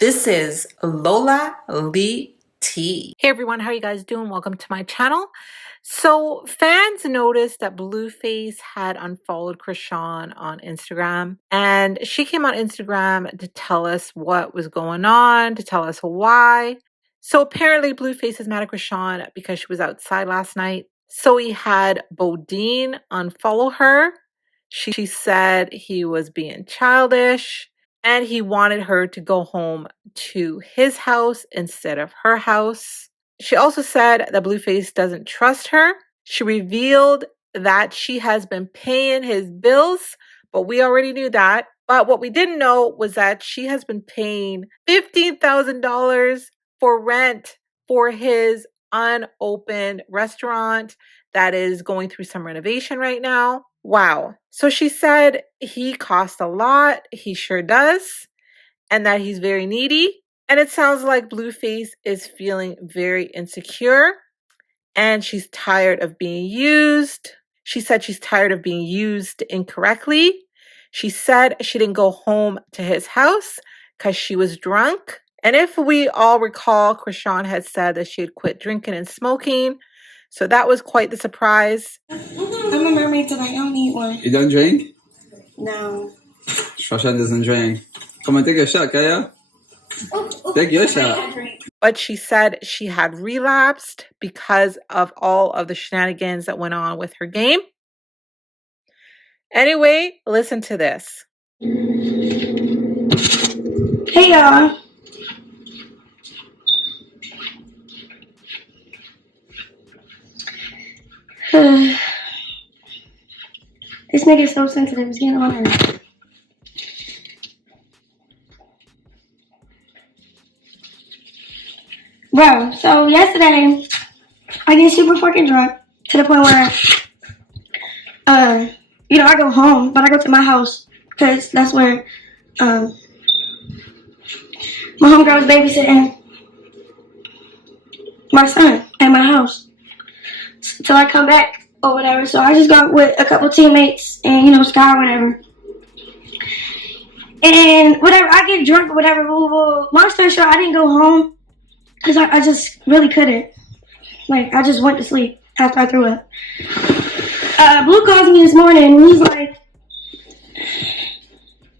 This is Lola Lee T. Hey everyone, how are you guys doing? Welcome to my channel. So fans noticed that Blueface had unfollowed Chrisean on Instagram, and she came on Instagram to tell us what was going on, to tell us why. So apparently Blueface is mad at Chrisean because she was outside last night. So he had Bodine unfollow her. She said he was being childish and he wanted her to go home to his house instead of her house. She also said that Blueface doesn't trust her. She revealed that she has been paying his bills, but we already knew that. But what we didn't know was that she has been paying $15,000 for rent for his unopened restaurant that is going through some renovation right now. Wow. So she said he costs a lot. He sure does. And that he's very needy. And it sounds like Blueface is feeling very insecure. And she's tired of being used. She said she's tired of being used incorrectly. She said she didn't go home to his house because she was drunk. And if we all recall, Chrisean had said that she had quit drinking and smoking. So that was quite the surprise. I'm a mermaid tonight. I don't need one. You don't drink? No. Shasha doesn't drink. Come on, take a shot, Kaya. Take your shot. But she said she had relapsed because of all of the shenanigans that went on with her game. Anyway, listen to this. Hey, y'all. This nigga is so sensitive. It's getting on her. Bro, so yesterday, I get super fucking drunk to the point where, I go home, but I go to my house because that's where, my homegirl's babysitting my son at my house till I come back or whatever. So I just got with a couple teammates and, Sky or whatever. And whatever, I get drunk or whatever. Long story short, I didn't go home because I just really couldn't. Like, I just went to sleep after I threw up. Blue calls me this morning and he's like,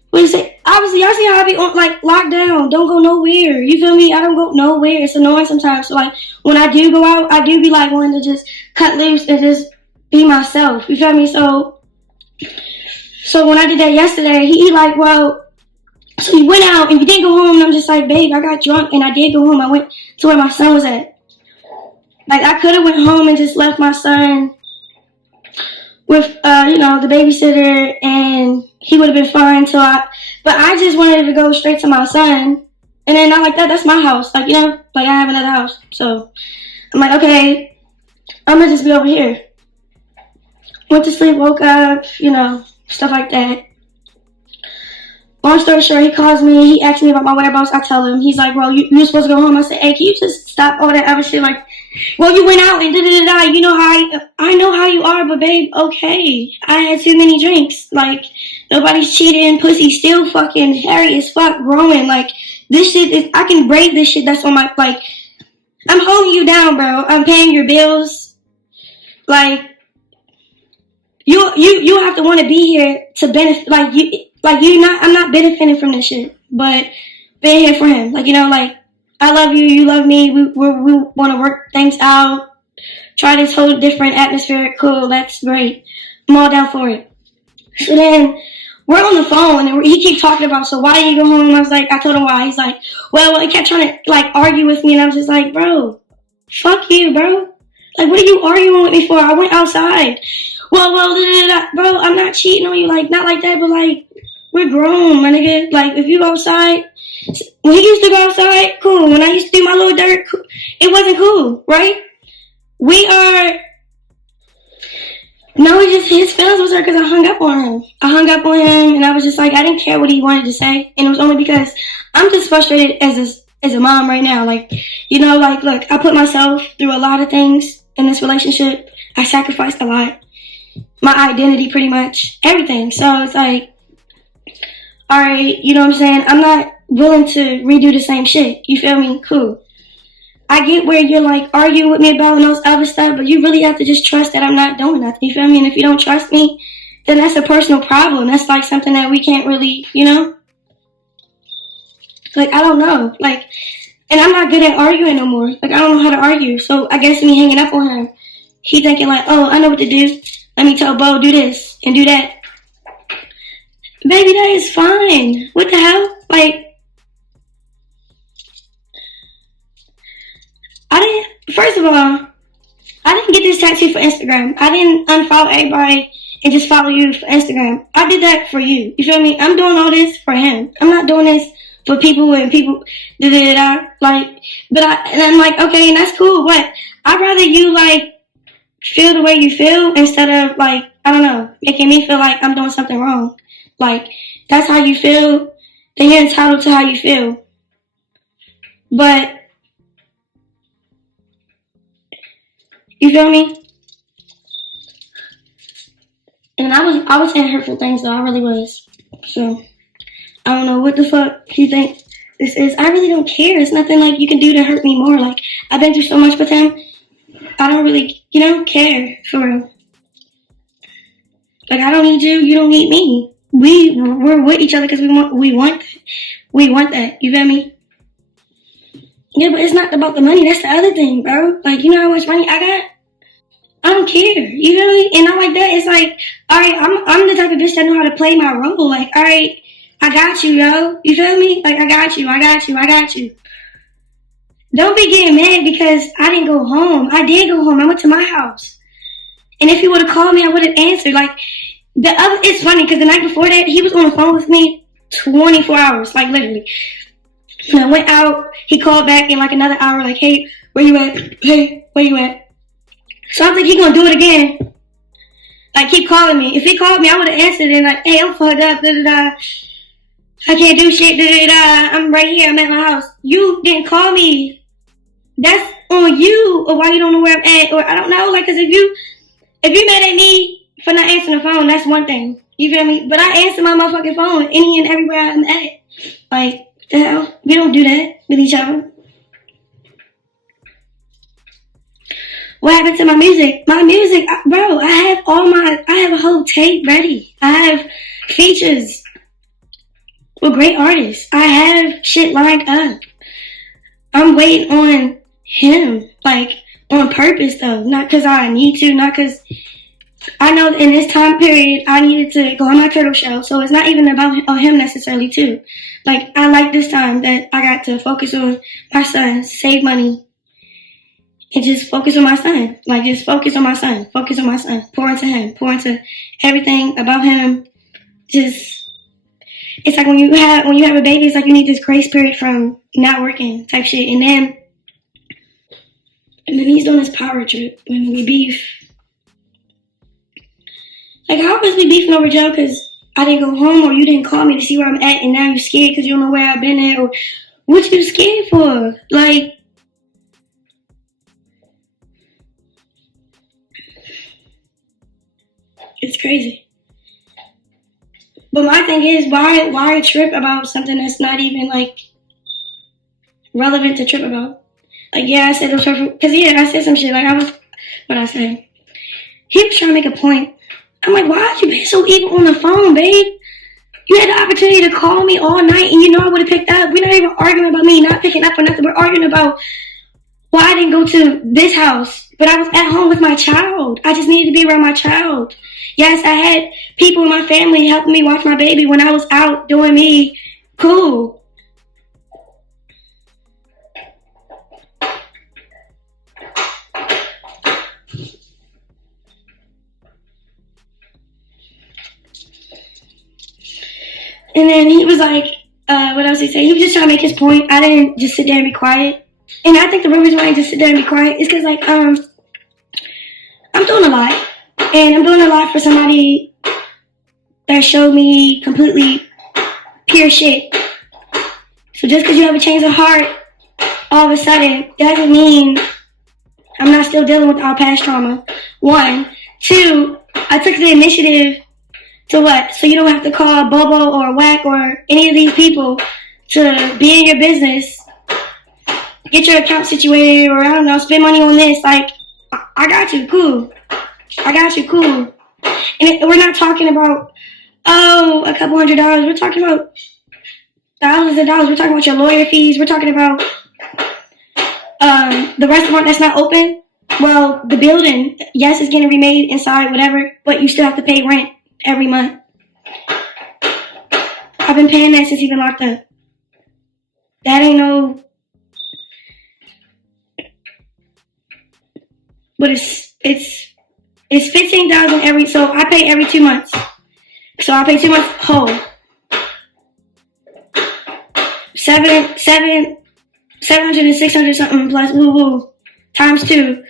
what do you say? Obviously, y'all see how I be on, like, locked down. Don't go nowhere. You feel me? I don't go nowhere. It's annoying sometimes. So, like, when I do go out, I do be, like, wanting to just cut loose and just be myself. You feel me? So when I did that yesterday, he like, well, so you went out and you didn't go home. And I'm just like, babe, I got drunk and I did go home. I went to where my son was at. Like, I could have went home and just left my son with, the babysitter and he would have been fine. But I just wanted to go straight to my son. And then not like that, that's my house. Like, like I have another house. So I'm like, okay, I'm gonna just be over here. Went to sleep, woke up, stuff like that. Long story short, he calls me, he asks me about my whereabouts, I tell him. He's like, well, you're supposed to go home. I said, hey, can you just stop all that other shit? Like, well, you went out and da-da-da-da. You know how I know how you are, but babe, okay. I had too many drinks. Like, nobody's cheating, pussy still fucking hairy as fuck, growing. Like, this shit is, I can brave this shit that's on my, like, I'm holding you down, bro. I'm paying your bills. Like, you have to want to be here to benefit, I'm not benefiting from this shit, but being here for him. Like, I love you, you love me, we want to work things out, try this whole different atmosphere, cool, that's great. I'm all down for it. So then, we're on the phone, and he keeps talking about, so why did you go home? I told him why. He's like, well, he kept trying to, argue with me, and I was just like, bro, fuck you, bro. Like, what are you arguing with me for? I went outside. Well, bro, I'm not cheating on you, not like that, but, we're grown, my nigga. Like, if you outside, when he used to go outside, cool. When I used to do my little dirt, cool. It wasn't cool, right? His feelings was hurt because I hung up on him. And I was just like, I didn't care what he wanted to say. And it was only because I'm just frustrated as a mom right now. Like, look, I put myself through a lot of things in this relationship. I sacrificed a lot. My identity, pretty much. Everything. So it's like, all right, you know what I'm saying? I'm not willing to redo the same shit. You feel me? Cool. I get where you're like arguing with me about and all this other stuff, but you really have to just trust that I'm not doing nothing. You feel me? And if you don't trust me, then that's a personal problem. That's like something that we can't really, you know? Like, I don't know. Like, and I'm not good at arguing no more. Like, I don't know how to argue. So I guess me hanging up on him, he thinking like, oh, I know what to do. Let me tell Bo, do this and do that. Baby, that is fine. What the hell? Like, first of all, I didn't get this tattoo for Instagram. I didn't unfollow everybody and just follow you for Instagram. I did that for you. You feel me? I'm doing all this for him. I'm not doing this for people and people like, but I'm like, okay, and that's cool. What? I'd rather you like feel the way you feel instead of like, I don't know, making me feel like I'm doing something wrong. Like, that's how you feel, then you're entitled to how you feel. But you feel me? And I was saying hurtful things though, I really was. So I don't know what the fuck you think this is. I really don't care. It's nothing like you can do to hurt me more. Like, I've been through so much with him. I don't really, you know, care for real. Like, I don't need you. You don't need me. We're with each other because we want that. You feel me? Yeah, but it's not about the money. That's the other thing, bro. Like, you know how much money I got? I don't care. You feel me? And I'm like that. It's like, all right, I'm the type of bitch that know how to play my role. Like, all right, I got you, yo. You feel me? Like, I got you. Don't be getting mad because I didn't go home. I did go home. I went to my house. And if he would have called me, I would have answered. Like, it's funny because the night before that, he was on the phone with me 24 hours, like literally. And I went out, he called back in like another hour, like, hey, where you at? Hey, where you at? So I'm like, he gonna do it again. Like, keep calling me. If he called me, I would have answered and like, hey, I'm fucked up, I can't do shit, I'm right here, I'm at my house. You didn't call me. That's on you, or why you don't know where I'm at, or I don't know, like, cause if you mad at me for not answering the phone, that's one thing. You feel me? But I answer my motherfucking phone any and everywhere I'm at. Like, the hell? We don't do that with each other. What happened to my music? My music, bro, I have a whole tape ready. I have features with great artists. I have shit lined up. I'm waiting on him, like, on purpose though. Not because I need to, not because I know in this time period I needed to go on my turtle show. So it's not even about him necessarily too. Like, I like this time that I got to focus on my son, save money, and just focus on my son. Like, just focus on my son. Focus on my son. Pour into him. Pour into everything about him. Just, it's like when you have a baby, it's like you need this grace period from not working type shit. And then he's doing his power trip when we beef. Like, how was we beefing over Joe because I didn't go home, or you didn't call me to see where I'm at and now you're scared because you don't know where I've been at, or what you scared for? Like, it's crazy. But my thing is, why trip about something that's not even, like, relevant to trip about? Like, yeah, I said those because, yeah, I said some shit. Like, what I say? He was trying to make a point. I'm like, why did you be so evil on the phone, babe? You had the opportunity to call me all night, and you know I would have picked up. We're not even arguing about me not picking up or nothing. We're arguing about why I didn't go to this house, but I was at home with my child. I just needed to be around my child. Yes, I had people in my family helping me watch my baby when I was out doing me. Cool. And then he was like, what else did he say? He was just trying to make his point. I didn't just sit there and be quiet. And I think the real reason why I just sit there and be quiet is because, like, I'm doing a lot. And I'm doing a lot for somebody that showed me completely pure shit. So just because you have a change of heart, all of a sudden, doesn't mean I'm not still dealing with our past trauma. 1. 2, I took the initiative to what? So you don't have to call Bobo or Whack or any of these people to be in your business, get your account situated, or I don't know, spend money on this. Like, I got you, cool. I got you, cool. And we're not talking about, a couple $100. We're talking about thousands of dollars. We're talking about your lawyer fees. We're talking about the restaurant that's not open. Well, the building, yes, it's getting remade inside, whatever, but you still have to pay rent every month. I've been paying that since he's been locked up. That ain't no... But it's $15,000 every... So I pay every 2 months. So I pay 2 months whole. 700 and 600 something plus woo times 2.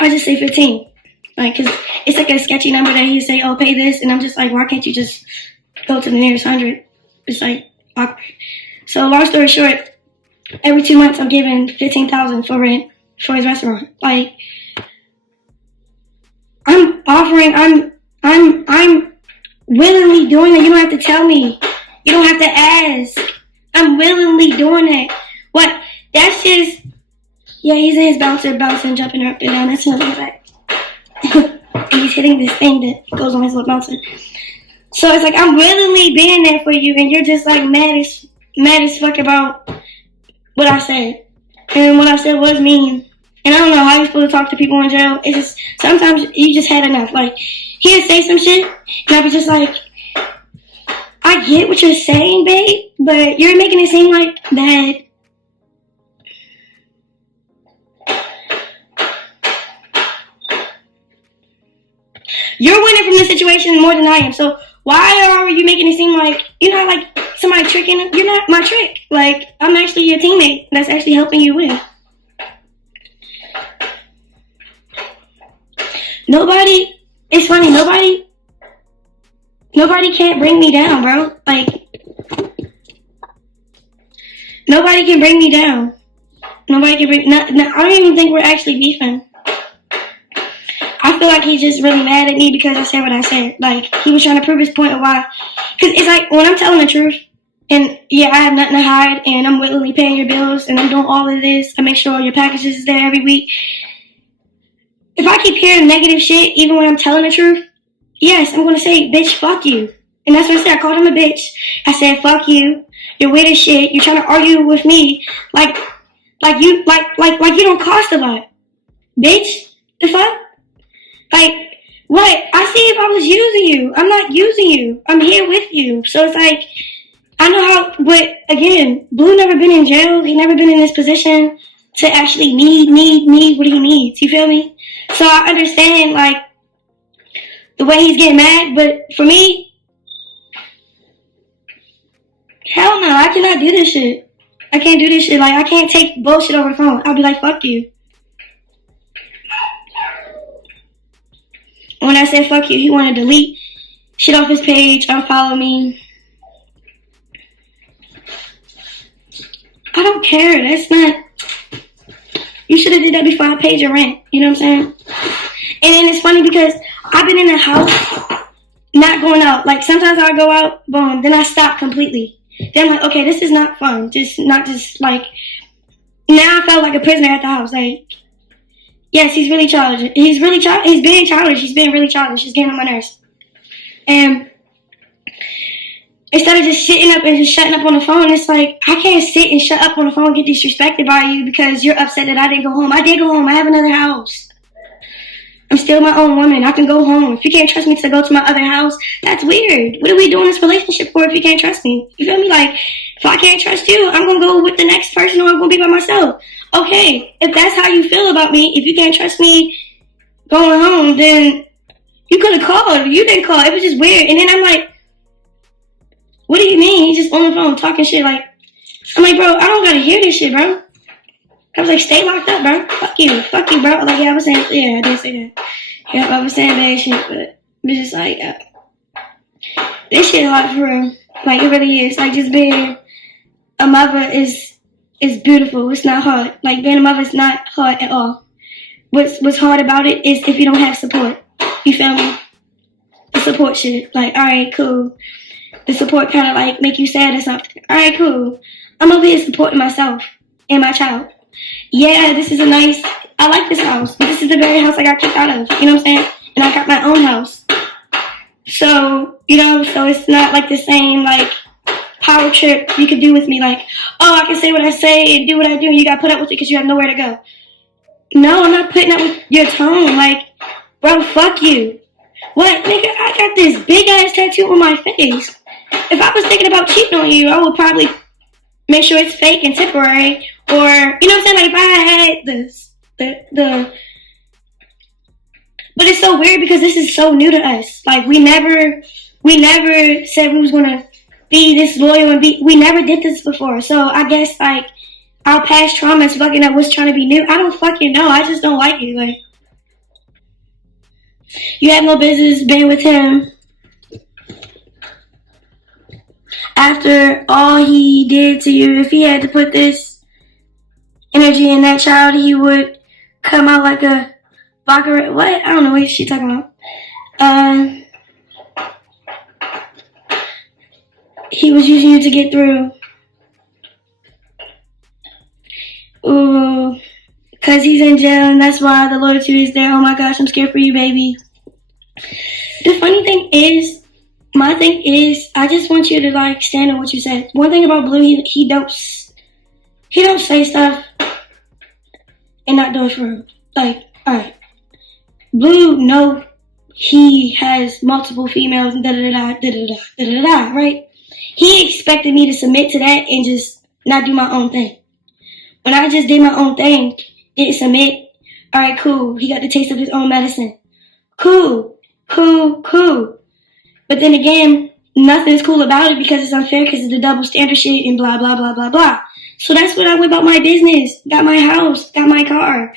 I just say 15. Like, cause it's like a sketchy number that he say, oh, pay this, and I'm just like, why can't you just go to the nearest 100? It's like awkward. So long story short, every 2 months I'm giving $15,000 for rent for his restaurant. Like, I'm willingly doing it. You don't have to tell me. You don't have to ask. I'm willingly doing it. What? That's just, yeah, he's in his bouncer, bouncing, jumping up and down. That's another fact. He's hitting this thing that goes on his little bouncer. So it's like, I'm willingly being there for you, and you're just like mad as fuck about what I said. And what I said was mean. And I don't know how you're supposed to talk to people in jail. It's just, sometimes you just had enough. Like, he'd say some shit, and I'd be just like, I get what you're saying, babe, but you're making it seem like that you're winning from this situation more than I am. So why are you making it seem like, you know, like somebody tricking? You're not my trick. Like, I'm actually your teammate that's actually helping you win. It's funny, nobody can't bring me down, bro. Like, nobody can bring me down. I don't even think we're actually beefing. I feel like he's just really mad at me because I said what I said. Like, he was trying to prove his point of why. Because it's like, when I'm telling the truth, and yeah, I have nothing to hide, and I'm willingly paying your bills, and I'm doing all of this, I make sure all your packages is there every week. If I keep hearing negative shit, even when I'm telling the truth, yes, I'm going to say, bitch, fuck you. And that's what I said. I called him a bitch. I said, fuck you. You're weird as shit. You're trying to argue with me like you don't cost a lot. Bitch, the fuck? Like, what? I see if I was using you. I'm not using you. I'm here with you. So it's like, I know how, but again, Blue never been in jail. He never been in this position to actually need what he needs. You feel me? So I understand, like, the way he's getting mad, but for me, hell no, I cannot do this shit. I can't do this shit. Like, I can't take bullshit over the phone. I'll be like, fuck you. When I said fuck you, he wanted to delete shit off his page, unfollow me. I don't care. That's not... You should have did that before I paid your rent. You know what I'm saying? And then it's funny because I've been in the house, not going out. Like, sometimes I go out, boom, then I stop completely. Then I'm like, okay, this is not fun. Not just like, now I felt like a prisoner at the house. Like, yes, he's really childish. He's being childish. He's being really childish. He's getting on my nerves. And instead of just sitting up and just shutting up on the phone, it's like, I can't sit and shut up on the phone and get disrespected by you because you're upset that I didn't go home. I did go home. I have another house. I'm still my own woman. I can go home. If you can't trust me to go to my other house, that's weird. What are we doing this relationship for if you can't trust me? You feel me? Like, if I can't trust you, I'm going to go with the next person or I'm going to be by myself. Okay, if that's how you feel about me, if you can't trust me going home, then you could have called. You didn't call. It was just weird. And then I'm like, what do you mean? He's just on the phone talking shit. Like, I'm like, bro, I don't got to hear this shit, bro. I was like, stay locked up, bro. Fuck you, bro. Like, yeah, I was saying, yeah, I did say that. Yeah, I was saying bad shit, but it's just like, this shit hard for real. Like, it really is. Like, just being a mother is beautiful. It's not hard. Like, being a mother is not hard at all. What's hard about it is if you don't have support. You feel me? The support shit. Like, all right, cool. the support kind of like make you sad or something. All right, cool. I'm over here supporting myself and my child. Yeah, this is I like this house. This is the very house I got kicked out of. You know what I'm saying? And I got my own house. So, so it's not like the same, like, power trip you could do with me. Like, oh, I can say what I say and do what I do, and you gotta put up with it because you have nowhere to go. No, I'm not putting up with your tone. Like, bro, fuck you. What? Nigga, I got this big-ass tattoo on my face. If I was thinking about cheating on you, I would probably make sure it's fake and temporary. Or, you know what I'm saying? Like, if I had the but it's so weird because this is so new to us. Like, we never said we was gonna be this loyal and we never did this before. So I guess, like, our past trauma is fucking up what's trying to be new. I don't fucking know. I just don't like you. Like, you have no business being with him after all he did to you. If he had to put this energy in that child, he would come out like a baccarat. What? I don't know what she's talking about. He was using you to get through. Ooh, because he's in jail and that's why the loyalty is there. Oh my gosh, I'm scared for you, baby. The funny thing is, my thing is, I just want you to, like, stand on what you said. One thing about Blue, he don't say stuff and not do it for him. Like, alright. Blue, no, he has multiple females and da-da-da-da, right? He expected me to submit to that and just not do my own thing. When I just did my own thing, didn't submit, alright, cool. He got the taste of his own medicine. Cool. But then again, nothing's cool about it because it's unfair because it's the double standard shit and blah, blah, blah, blah, blah. So that's what I went about my business. Got my house, got my car.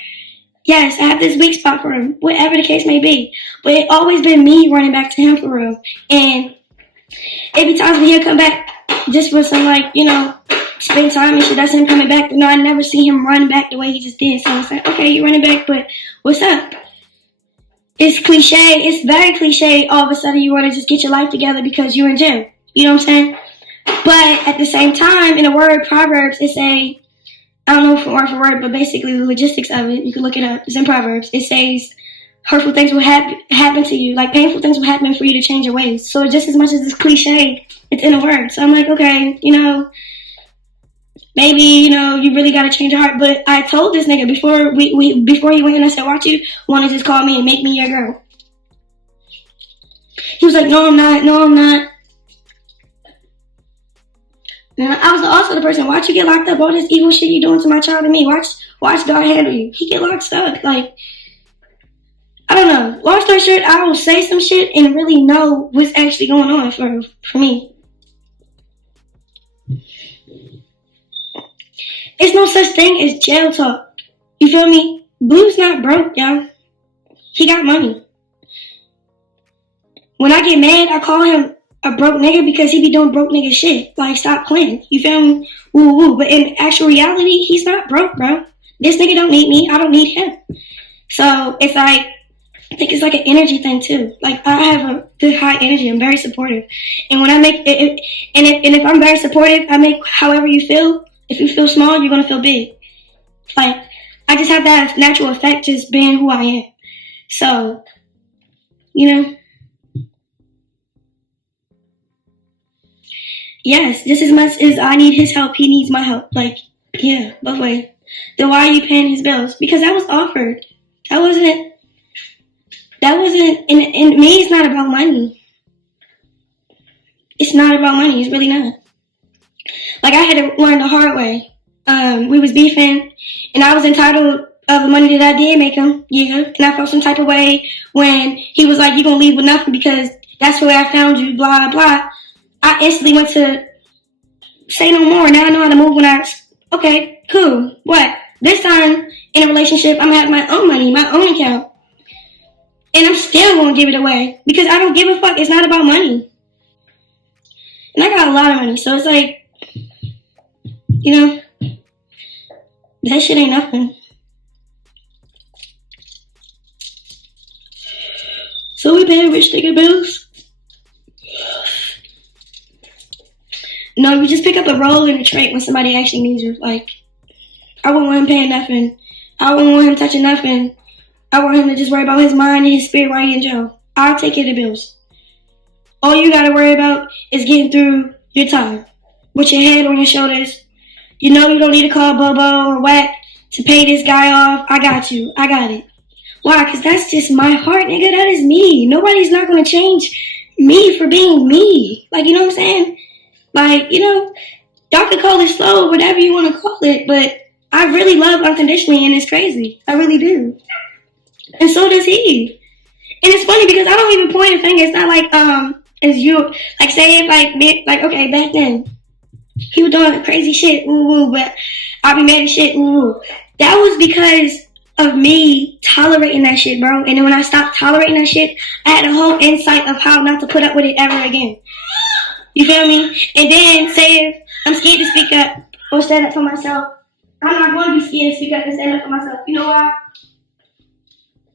Yes, I have this weak spot for him, whatever the case may be. But it always been me running back to him for real. And every time when he'll come back just for some, like, spend time and shit, that's him coming back. I never see him run back the way he just did. So it's like, okay, you're running back, but what's up? It's cliche. It's very cliche. All of a sudden, you want to just get your life together because you're in jail. You know what I'm saying? But at the same time, in the word Proverbs, it say, I don't know for word, but basically the logistics of it, you can look it up. It's in Proverbs. It says, hurtful things will happen to you. Like, painful things will happen for you to change your ways. So just as much as it's cliche, it's in a word. So I'm like, okay, maybe, you really got to change your heart. But I told this nigga before before he went and I said, watch you want to just call me and make me your girl. He was like, no, I'm not. And I was also the person, watch you get locked up. All this evil shit you doing to my child and me. Watch God handle you. He get locked up. Like, I don't know. Long story short, I will say some shit and really know what's actually going on for me. It's no such thing as jail talk. You feel me? Blue's not broke, y'all. He got money. When I get mad, I call him a broke nigga because he be doing broke nigga shit. Like, stop playing. You feel me? Woo woo. But in actual reality, he's not broke, bro. This nigga don't need me. I don't need him. So it's like, I think it's like an energy thing too. Like, I have a good high energy. I'm very supportive. And when I make it, and if I'm very supportive, I make however you feel. If you feel small, you're going to feel big. Like, I just have that natural effect just being who I am. So, yes, just as much as I need his help, he needs my help. Like, yeah, both ways. Then why are you paying his bills? Because that was offered. That wasn't, and me, it's not about money. It's not about money. It's really not. Like, I had to learn the hard way. We was beefing, and I was entitled of the money that I did make him, yeah. And I felt some type of way when he was like, you gonna leave with nothing because that's where I found you, blah, blah. I instantly went to say no more. Now I know how to move when okay, cool. What? This time in a relationship, I'm gonna have my own money, my own account. And I'm still gonna give it away because I don't give a fuck. It's not about money. And I got a lot of money, so it's like, that shit ain't nothing. So we paying rich nigga bills. No, you just pick up a role in a trait when somebody actually needs you. Like, I wouldn't want him paying nothing. I wouldn't want him touching nothing. I want him to just worry about his mind and his spirit while he's in jail. I'll take care of the bills. All you gotta worry about is getting through your time with your head on your shoulders. You know you don't need to call Bobo or Whack to pay this guy off. I got you. I got it. Why? Because that's just my heart, nigga. That is me. Nobody's not going to change me for being me. Like, you know what I'm saying? Like, you know, y'all can call it slow, whatever you want to call it, but I really love unconditionally, and it's crazy. I really do. And so does he. And it's funny because I don't even point a finger. It's not like, as you, like, say it like, okay, back then, he was doing crazy shit, but I'll be mad as shit, That was because of me tolerating that shit, bro. And then when I stopped tolerating that shit, I had a whole insight of how not to put up with it ever again. You feel me? And then say if I'm scared to speak up or stand up for myself, I'm not going to be scared to speak up and stand up for myself. You know why?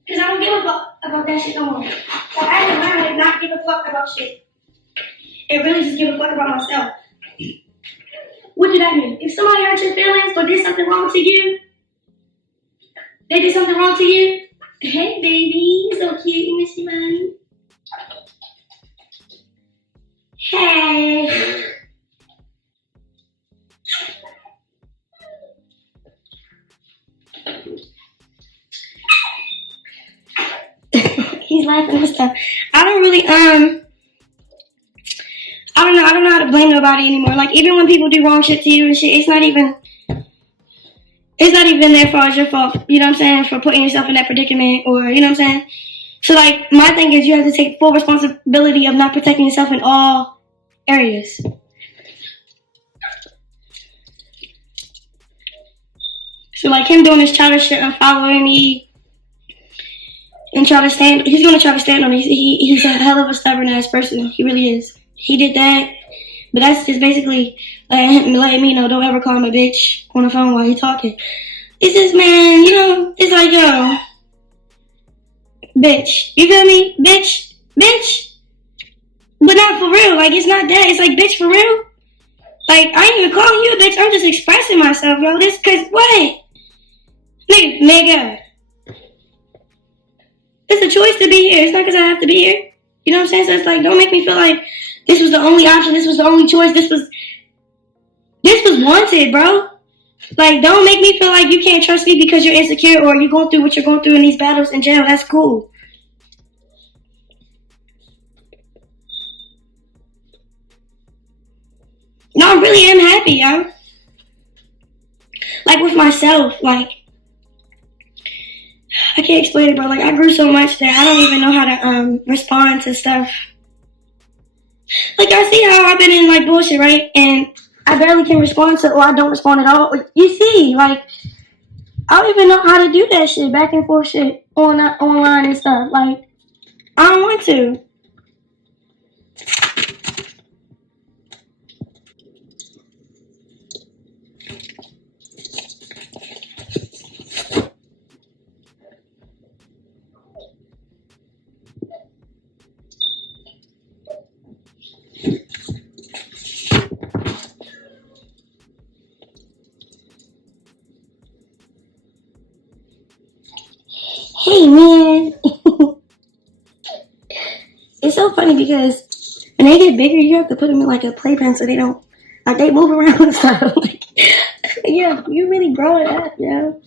Because I don't give a fuck about that shit no more. So I had to learn how to not give a fuck about shit. And really just give a fuck about myself. What did that mean? If somebody hurt your feelings or did something wrong to you, they did something wrong to you? Hey, baby. So cute. You miss your mommy? Hey. He's laughing and stuff. I don't really, I don't know how to blame nobody anymore. Like, even when people do wrong shit to you and shit, it's not even their fault, it's your fault, you know what I'm saying, for putting yourself in that predicament, or, you know what I'm saying? So, like, my thing is you have to take full responsibility of not protecting yourself in all areas. So, like, him doing this childish shit and following me and he's going to try to stand on it. He's a hell of a stubborn-ass person. He really is. He did that, but that's just basically letting me know, don't ever call him a bitch on the phone while he's talking. It's just, man, you know, it's like, yo, bitch. You feel me? Bitch. But not for real. Like, it's not that. It's like, bitch, for real? Like, I ain't even calling you a bitch. I'm just expressing myself, yo. This, cause what? Nigga. It's a choice to be here. It's not because I have to be here. You know what I'm saying? So it's like, don't make me feel like this was the only option. This was the only choice. This was wanted, bro. Like, don't make me feel like you can't trust me because you're insecure or you're going through what you're going through in these battles in jail. That's cool. No, I really am happy, yo. Like, with myself, like, I can't explain it, bro. Like, I grew so much that I don't even know how to respond to stuff. Like, I see how I've been in, like, bullshit, right? And I barely can respond to, or I don't respond at all. You see, like, I don't even know how to do that shit, back and forth shit, online and stuff. Like, I don't want to. Hey, man. It's so funny because when they get bigger, you have to put them in, like, a playpen so they don't, like, they move around and stuff. Like, yeah, you really grow it up, yo.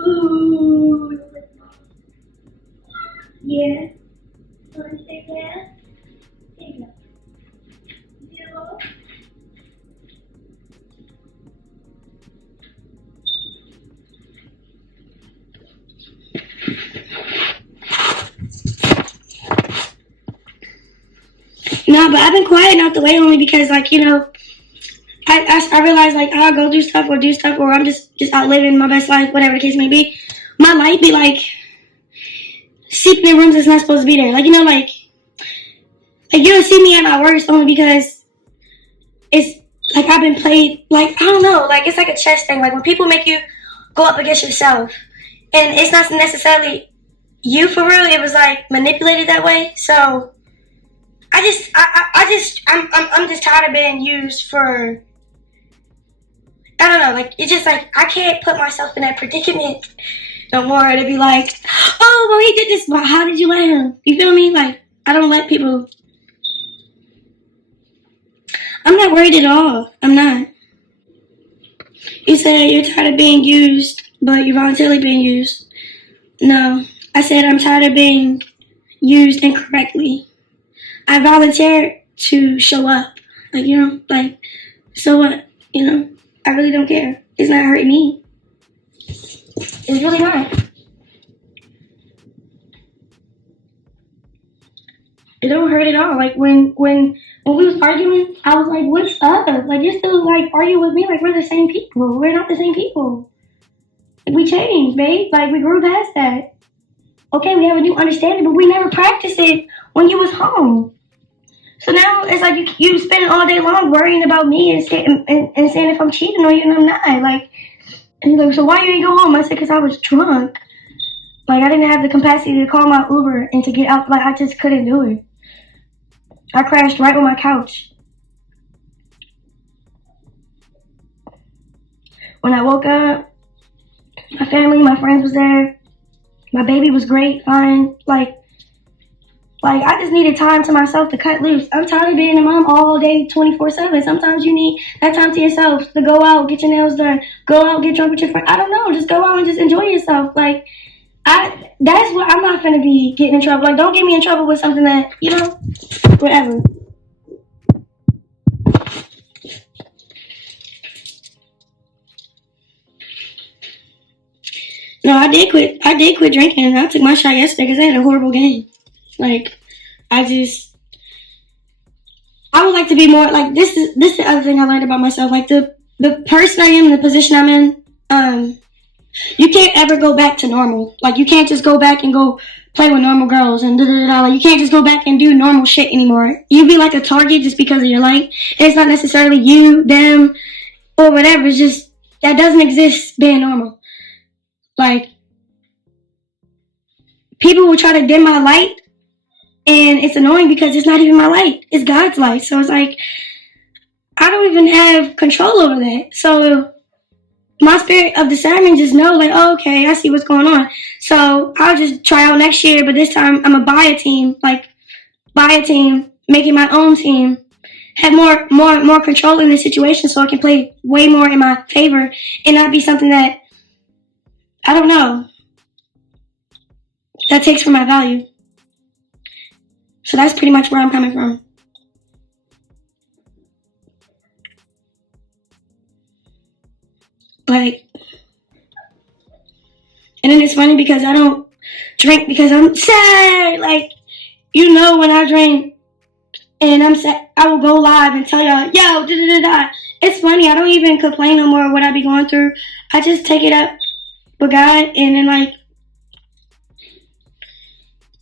Ooh. Yeah. Want to take care? Here you go. Beautiful. No, but I've been quiet out the way only because, like, you know, I realize, like, I'll go do stuff or I'm just out living my best life, whatever the case may be. My life be, like, sleeping in rooms that's not supposed to be there. Like, you know, like you don't see me at my worst only because it's like I've been played, like, I don't know, like, it's like a chess thing. Like, when people make you go up against yourself, and it's not necessarily you for real, it was, like, manipulated that way. So, I'm just tired of being used for, I don't know, like, it's just, like, I can't put myself in that predicament no more to be like, oh, well, he did this, but how did you let him? You feel me? Like, I don't let people. I'm not worried at all. I'm not. You said you're tired of being used, but you're voluntarily being used. No. I said I'm tired of being used incorrectly. I volunteered to show up. Like, you know, like, so what? You know, I really don't care. It's not hurting me. It's really not. It don't hurt at all. Like, when we was arguing, I was like, what's up? Like, you're still, like, arguing with me like we're the same people. We're not the same people. Like, we changed, babe. Like, we grew past that. Okay, we have a new understanding, but we never practiced it when you was home. So now it's like you spend all day long worrying about me and saying if I'm cheating on you, and I'm not. Like, and he's like, so why you didn't go home? I said, because I was drunk. Like, I didn't have the capacity to call my Uber and to get out. Like, I just couldn't do it. I crashed right on my couch. When I woke up, my family, my friends was there. My baby was great, fine. Like I just needed time to myself to cut loose. I'm tired of being a mom all day, 24/7. Sometimes you need that time to yourself to go out, get your nails done, go out, get drunk with your friend. I don't know, just go out and just enjoy yourself. Like, that's what I'm not gonna be getting in trouble. Like, don't get me in trouble with something that, you know, whatever. No, I did quit drinking, and I took my shot yesterday because I had a horrible game. Like, I would like to be more, like, this is the other thing I learned about myself. Like, the person I am, the position I'm in, you can't ever go back to normal. Like, you can't just go back and go play with normal girls and da-da-da-da. Like, you can't just go back and do normal shit anymore. You be like a target just because of your light. And it's not necessarily you, them, or whatever. It's just, that doesn't exist being normal. Like, people will try to dim my light, and it's annoying because it's not even my light. It's God's light. So it's like, I don't even have control over that. So my spirit of discernment just knows, like, oh, okay, I see what's going on. So I'll just try out next year, but this time I'm going to buy a team, make it my own team, have more control in the situation so I can play way more in my favor and not be something that, I don't know, that takes from my value. So that's pretty much where I'm coming from. Like, and then it's funny because I don't drink because I'm sad. Like, you know, when I drink and I'm sad, I will go live and tell y'all, yo, da-da-da-da. It's funny, I don't even complain no more of what I be going through. I just take it up with God and then, like,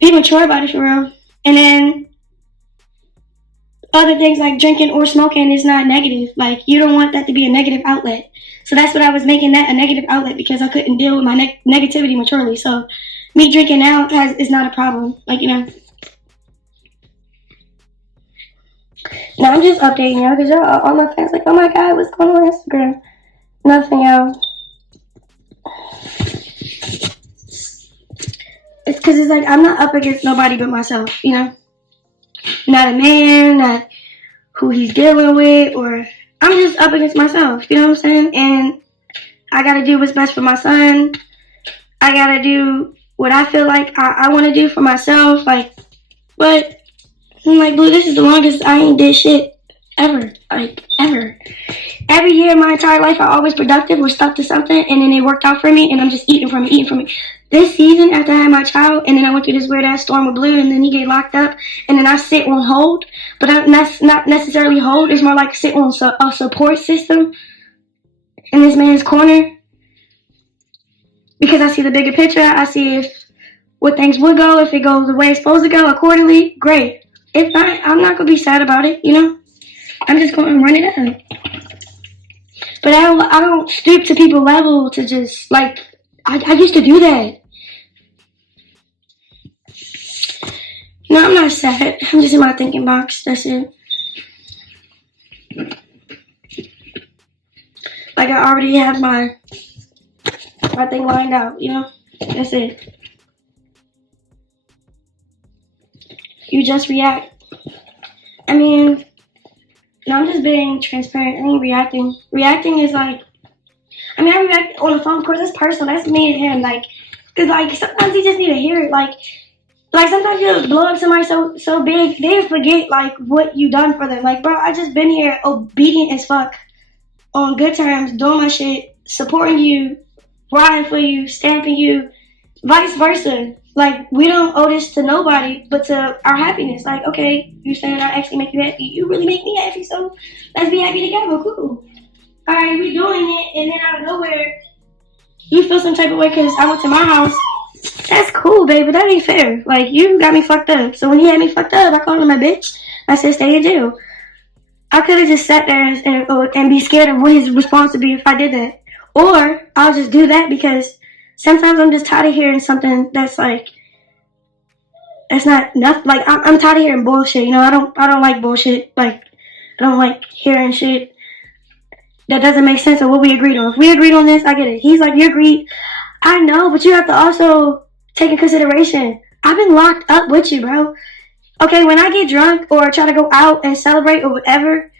be mature about it for real. And then other things like drinking or smoking is not negative. Like, you don't want that to be a negative outlet. So that's what I was making that a negative outlet because I couldn't deal with my negativity maturely. So me drinking now is not a problem. Like, you know. No, I'm just updating y'all because y'all, all my fans like, oh my God, what's going on Instagram? Nothing, y'all. It's because it's like I'm not up against nobody but myself, you know? Not a man, not who he's dealing with, or I'm just up against myself, you know what I'm saying? And I gotta do what's best for my son. I gotta do what I feel like I want to do for myself. Like, but I'm like, Blue, this is the longest I ain't did shit ever. Like, ever. Every year in my entire life, I always productive or stuck to something, and then it worked out for me, and I'm just eating from it. This season, after I had my child, and then I went through this weird-ass storm with Blue, and then he get locked up, and then I sit on hold, but that's not necessarily hold. It's more like sit on a support system in this man's corner, because I see the bigger picture. I see if what things would go, if it goes the way it's supposed to go accordingly, great. If not, I'm not going to be sad about it, you know? I'm just going to run it up. But I don't stoop to people's level to just, like, I used to do that. No, I'm not sad. I'm just in my thinking box. That's it. Like, I already have my thing lined out, you know? That's it. You just react. I mean, no, I'm just being transparent. I ain't reacting. Reacting is like, I mean, I react on the phone. Of course, that's personal. That's me and him. Like, because, like, sometimes you just need to hear it. Like sometimes you blow up somebody so big, they forget, like, what you done for them. Like, bro, I just been here obedient as fuck, on good terms, doing my shit, supporting you, riding for you, stamping you, vice versa. Like, we don't owe this to nobody but to our happiness. Like, okay, you saying I actually make you happy. You really make me happy, so let's be happy together. Cool. All right, we doing it, and then out of nowhere, you feel some type of way because I went to my house. That's cool, baby. That ain't fair. Like, you got me fucked up. So when he had me fucked up, I called him a bitch. I said, stay in jail. I could have just sat there and be scared of what his response would be if I did that. Or I'll just do that because sometimes I'm just tired of hearing something that's like, that's not nothing. Like, I'm tired of hearing bullshit. You know, I don't like bullshit. Like, I don't like hearing shit that doesn't make sense of what we agreed on. If we agreed on this, I get it. He's like, you agreed. I know, but you have to also take in consideration, I've been locked up with you, bro. Okay, when I get drunk or try to go out and celebrate or whatever,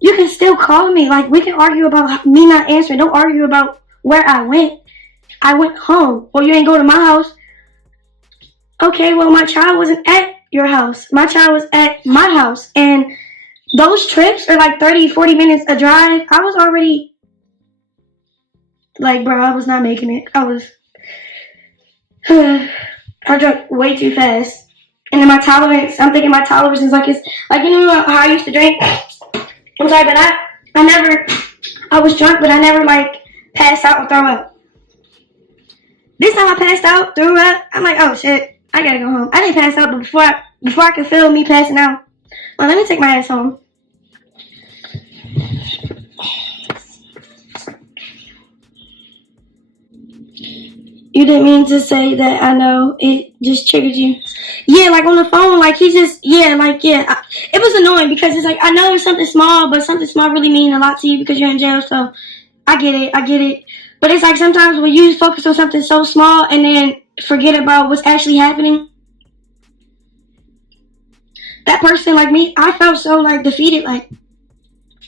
you can still call me. Like, we can argue about me not answering. Don't argue about where I went. I went home. Well, you ain't go to my house. Okay, well, my child wasn't at your house. My child was at my house. And those trips are like 30, 40 minutes a drive. I was already, like, bro, I was not making it. I drank way too fast. And then my tolerance, I'm thinking my tolerance is like, it's like, you know how I used to drink? I'm sorry, but I was drunk, but I never, like, passed out or throw up. This time I passed out, threw up, I'm like, oh shit, I gotta go home. I didn't pass out, but before I could feel me passing out, well, let me take my ass home. You didn't mean to say that. I know it just triggered you. Yeah, like on the phone, like he just, yeah, like, yeah. It was annoying because it's like, I know it's something small, but something small really means a lot to you because you're in jail, so I get it. But it's like sometimes when you focus on something so small and then forget about what's actually happening, that person, like me, I felt so, like, defeated, like,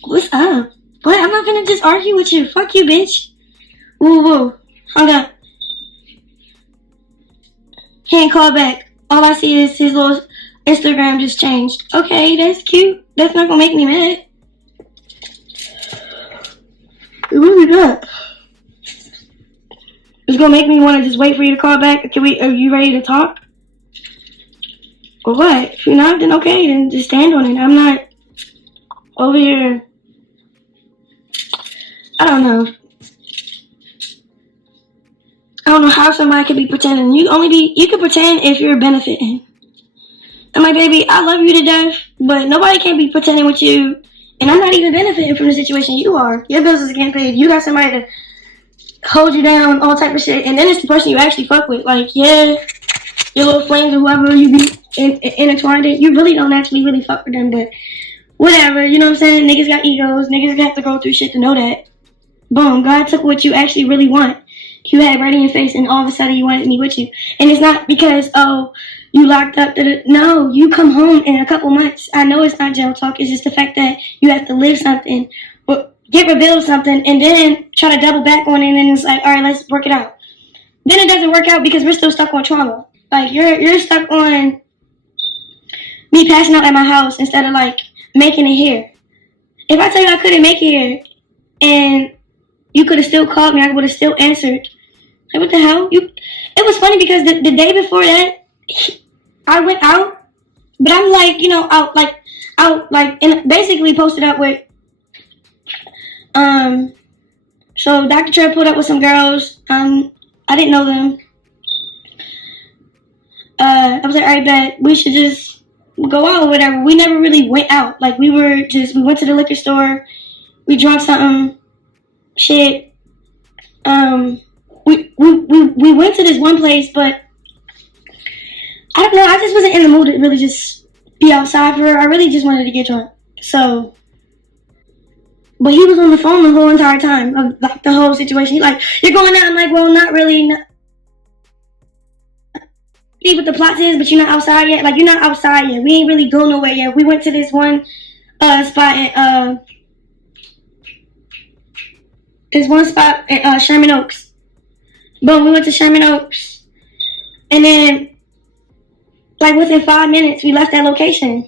what's up? What? I'm not gonna just argue with you. Fuck you, bitch. Woo. Hung up. He ain't call back. All I see is his little Instagram just changed. Okay, that's cute. That's not gonna make me mad. It really not. It's gonna make me want to just wait for you to call back. Are you ready to talk? Or what? If you're not, then okay, then just stand on it. I'm not over here. I don't know. I don't know how somebody could be pretending. You can pretend if you're benefiting. I'm like, baby, I love you to death, but nobody can be pretending with you. And I'm not even benefiting from the situation you are. Your bills is getting paid. You got somebody to hold you down, all type of shit. And then it's the person you actually fuck with. Like, yeah, your little flames or whoever you be intertwined in. You really don't actually really fuck with them, but whatever. You know what I'm saying? Niggas got egos. Niggas have to go through shit to know that. Boom, God took what you actually really want. You had right in your face, and all of a sudden you wanted me with you. And it's not because, oh, you locked up. No, you come home in a couple months. I know it's not jail talk. It's just the fact that you have to live something, or get revealed something, and then try to double back on it, and it's like, all right, let's work it out. Then it doesn't work out because we're still stuck on trauma. Like, you're stuck on me passing out at my house instead of, like, making it here. If I tell you I couldn't make it here, and you could have still called me, I would have still answered. Like, what the hell? It was funny because the day before that, I went out, but I'm like, you know, out, and basically posted up with, so Dr. Trev pulled up with some girls, I didn't know them. I was like, all right, bet, we should just go out or whatever. We never really went out. Like we went to the liquor store. We drank something. Shit. We went to this one place, but I don't know. I just wasn't in the mood to really just be outside for her. I really just wanted to get drunk. So, but he was on the phone the whole entire time of like the whole situation. He like, you're going out. I'm like, well, not really. See what the plot is, but you're not outside yet. Like, you're not outside yet. We ain't really go nowhere yet. We went to this one spot in Sherman Oaks. Boom, we went to Sherman Oaks, and then like within 5 minutes, we left that location.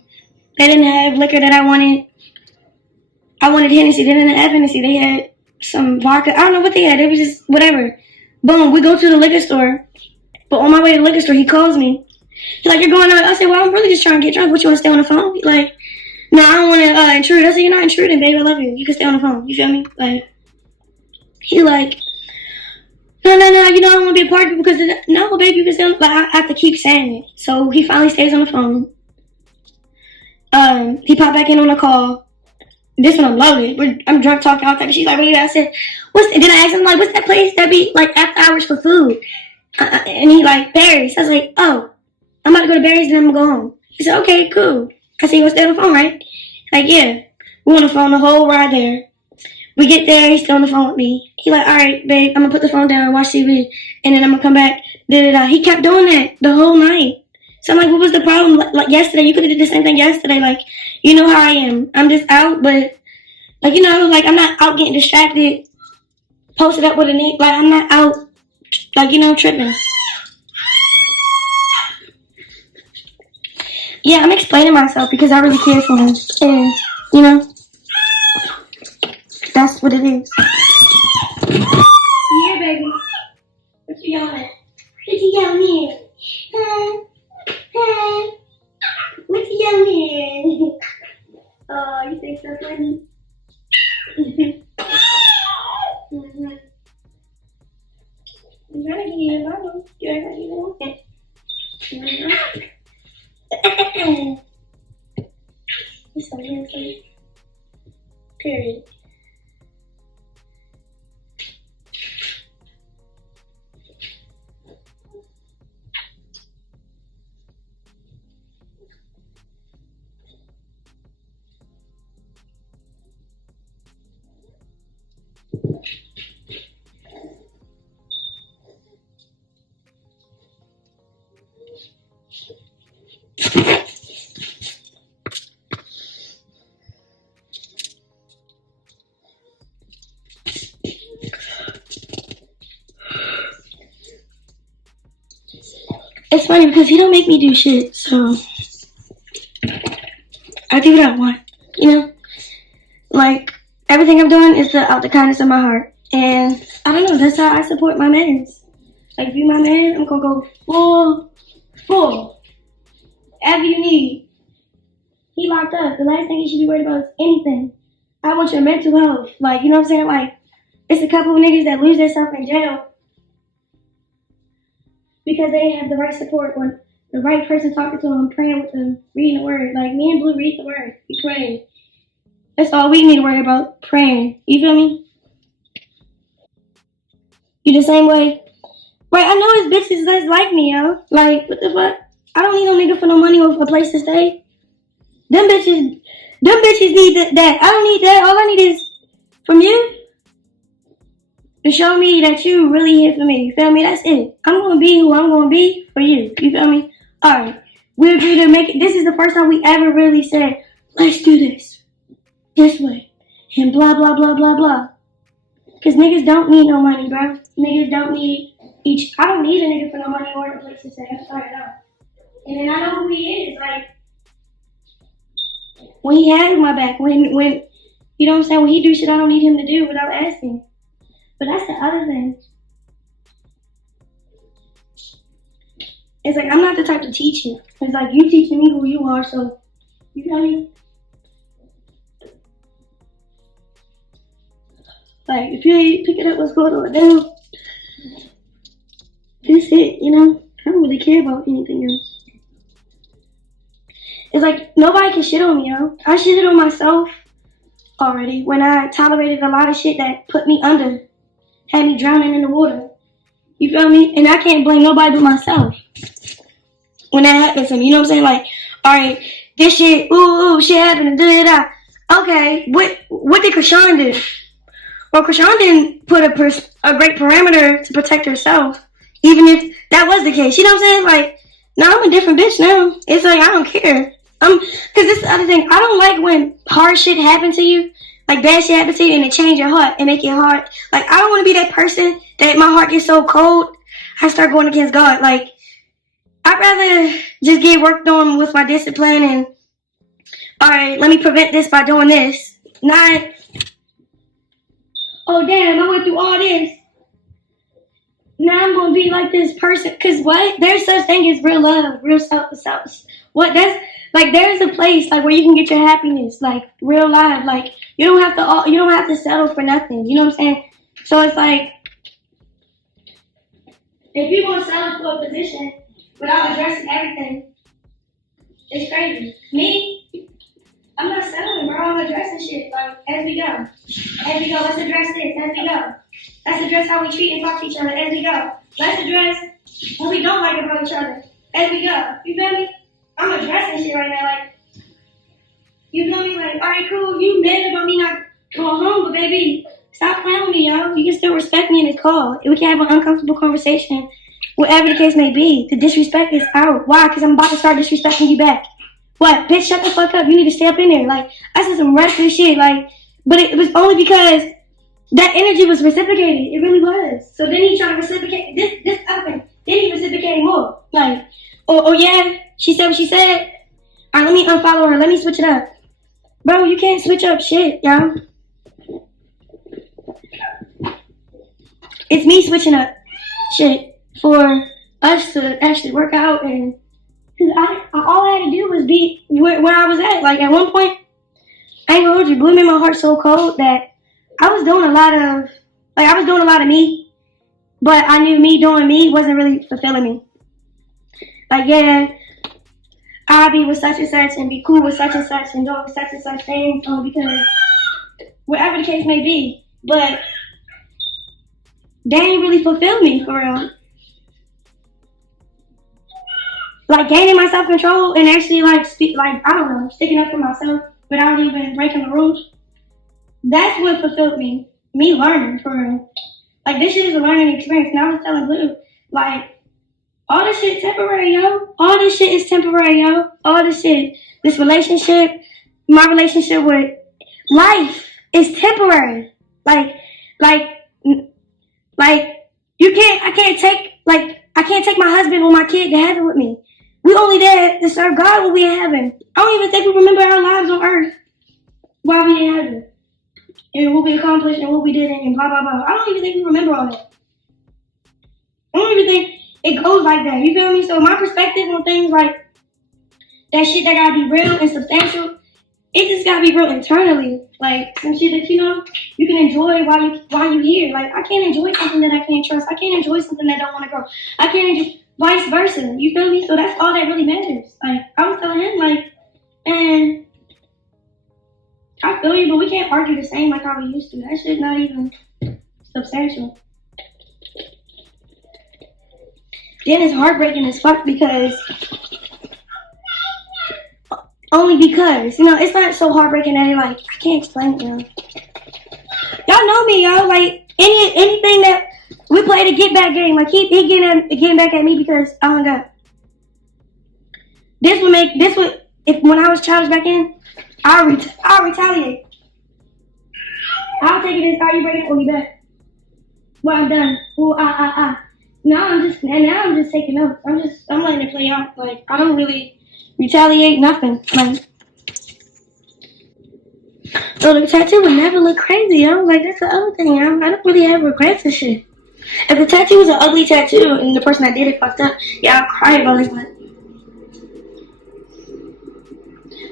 They didn't have liquor that I wanted. I wanted Hennessy. They didn't have Hennessy. They had some vodka. I don't know what they had. It was just whatever. Boom, we go to the liquor store. But on my way to the liquor store, he calls me. He's like, you're going out? I said, well, I'm really just trying to get drunk. What, you want to stay on the phone? He's like, no, I don't want to intrude. I said, you're not intruding, babe. I love you. You can stay on the phone. You feel me? Like, he like, no, you know, I don't want to be a part of it because, no, babe, you can stay on the phone. Like, I have to keep saying it. So he finally stays on the phone. He popped back in on a call. This one I'm loaded. I'm drunk talking all type of shit. She's like, where you at? I said, then I asked him, like, what's that place that be, like, after hours for food? And he like, Barry's. I was like, oh, I'm about to go to Barry's and then I'm gonna go home. He said, okay, cool. I said, you want to stay on the phone, right? Like, yeah. We're on the phone the whole ride there. We get there, he's still on the phone with me. He like, all right, babe, I'm gonna put the phone down, watch TV, and then I'm gonna come back. He kept doing that the whole night. So I'm like, what was the problem? Like yesterday, you could have did the same thing yesterday. Like, you know how I am. I'm just out, but like, you know, like I'm not out getting distracted, posted up with a nigga. Like I'm not out, like, you know, tripping. Yeah, I'm explaining myself because I really care for him. And, you know, that's what it is. Yeah, baby. What you yelling at? What you yelling at? What you yelling at? Oh, you think so funny? Mm-hmm. I'm trying to get you alone. You act like you don't want it. You're so handsome. Period. It's funny because he don't make me do shit, so I do what I want, you know? Like, everything I'm doing is out the kindness of my heart. And I don't know, that's how I support my mans. Like, if you my man, I'm gonna go full. Whatever you need. He locked up. The last thing you should be worried about is anything. I want your mental health. Like, you know what I'm saying? Like, it's a couple of niggas that lose themselves in jail because they have the right support when the right person talking to them, praying with them, reading the word. Like, me and Blue read the word. We pray. That's all we need to worry about, praying. You feel me? You the same way? Right, I know it's bitches that's like me, yo. Like, what the fuck? I don't need no nigga for no money or for a place to stay. Them bitches need that. I don't need that. All I need is from you to show me that you really here for me. You feel me? That's it. I'm gonna be who I'm gonna be for you. You feel me? Alright. We agree to make it. This is the first time we ever really said, let's do this way. And blah, blah, blah, blah, blah. Because niggas don't need no money, bro. Niggas don't need I don't need a nigga for no money or a place to stay. I'm sorry, no. And then I know who he is. Like, when he has my back, when you know what I'm saying, when he do shit I don't need him to do without asking. But that's the other thing. It's like, I'm not the type to teach you. It's like, you teaching me who you are, so, you feel me? Like, if you ain't picking up what's going on now, that's it, you know? I don't really care about anything else. It's like, nobody can shit on me, yo. I shitted on myself already when I tolerated a lot of shit that put me under, had me drowning in the water. You feel me? And I can't blame nobody but myself when that happens to me. You know what I'm saying? Like, all right, this shit, ooh, shit happened, da-da-da. Okay, what did Chrisean do? Well, Chrisean didn't put a great parameter to protect herself, even if that was the case. You know what I'm saying? Like, now I'm a different bitch now. It's like, I don't care. Cause this is the other thing. I don't like when hard shit happens to you, like bad shit happens to you, and it change your heart and make it hard. Like, I don't want to be that person that my heart gets so cold, I start going against God. Like, I'd rather just get worked on with my discipline and, all right, let me prevent this by doing this. Not, oh damn, I went through all this. Now I'm gonna be like this person. Cause what? There's such thing as real love, real self. What? That's like, there's a place like where you can get your happiness, like real life. Like, you don't have to settle for nothing. You know what I'm saying? So it's like, if you want to settle for a position without addressing everything, it's crazy. Me, I'm not settling, bro. I'm addressing shit. Like, as we go, let's address this. As we go, let's address how we treat and talk to each other. As we go, let's address what we don't like about each other. As we go, you feel me? I'm addressing shit right now. Like, you feel me? Like, all right, cool. You mad about me not going home, but baby, stop playing with me, yo. You can still respect me in this call. We can have an uncomfortable conversation, whatever the case may be. The disrespect is out. Why? Because I'm about to start disrespecting you back. What? Bitch, shut the fuck up. You need to stay up in there. Like, I said some reckless shit. Like, but it was only because that energy was reciprocated. It really was. So then he tried to reciprocate this other thing. Then he reciprocated more. Like, oh yeah, she said what she said. All right, let me unfollow her. Let me switch it up. Bro, you can't switch up shit, y'all. It's me switching up shit for us to actually work out. And cause all I had to do was be where I was at. Like, at one point, I ain't gonna hold you, Blue made my heart so cold that I was doing a lot of me, but I knew me doing me wasn't really fulfilling me. Like, yeah, I'll be with such and such and be cool with such and such and doing such and such things because whatever the case may be, but they ain't really fulfilled me for real. Like, gaining my self-control and actually sticking up for myself without even breaking the rules. That's what fulfilled me. Me learning for real. Like, this shit is a learning experience. And I was telling Blue, like, all this shit temporary, yo. All this shit is temporary, yo. All this shit. This relationship, my relationship with life is temporary. I can't take my husband or my kid to heaven with me. We only there to serve God when we in heaven. I don't even think we remember our lives on earth while we in heaven. And what we accomplished and what we did and blah, blah, blah. I don't even think we remember all that. I don't even think it goes like that. You feel me? So my perspective on things like that shit that gotta be real and substantial, it just gotta be real internally. Like, some shit that, you can enjoy while you here. Like, I can't enjoy something that I can't trust. I can't enjoy something that I don't want to grow. I can't enjoy vice versa. You feel me? So that's all that really matters. Like, I was telling him, like, and I feel you, but we can't argue the same like how we used to. That shit's not even substantial. Then it's heartbreaking as fuck because it's not so heartbreaking that I can't explain it, y'all. Y'all know me, y'all. Like, anything that we play the get back game, like he getting back at me because I hung up. When I was challenged back in, I'll retaliate. I'll take it as, are you breaking it or me back? Well, I'm done. Well, Now I'm just taking notes. I'm letting it play out. Like, I don't really retaliate, nothing. Like, so the tattoo would never look crazy, yo. Like, that's the other thing, yo. I don't really have regrets and shit. If the tattoo was an ugly tattoo and the person that did it fucked up, yeah, I'll cry about it, but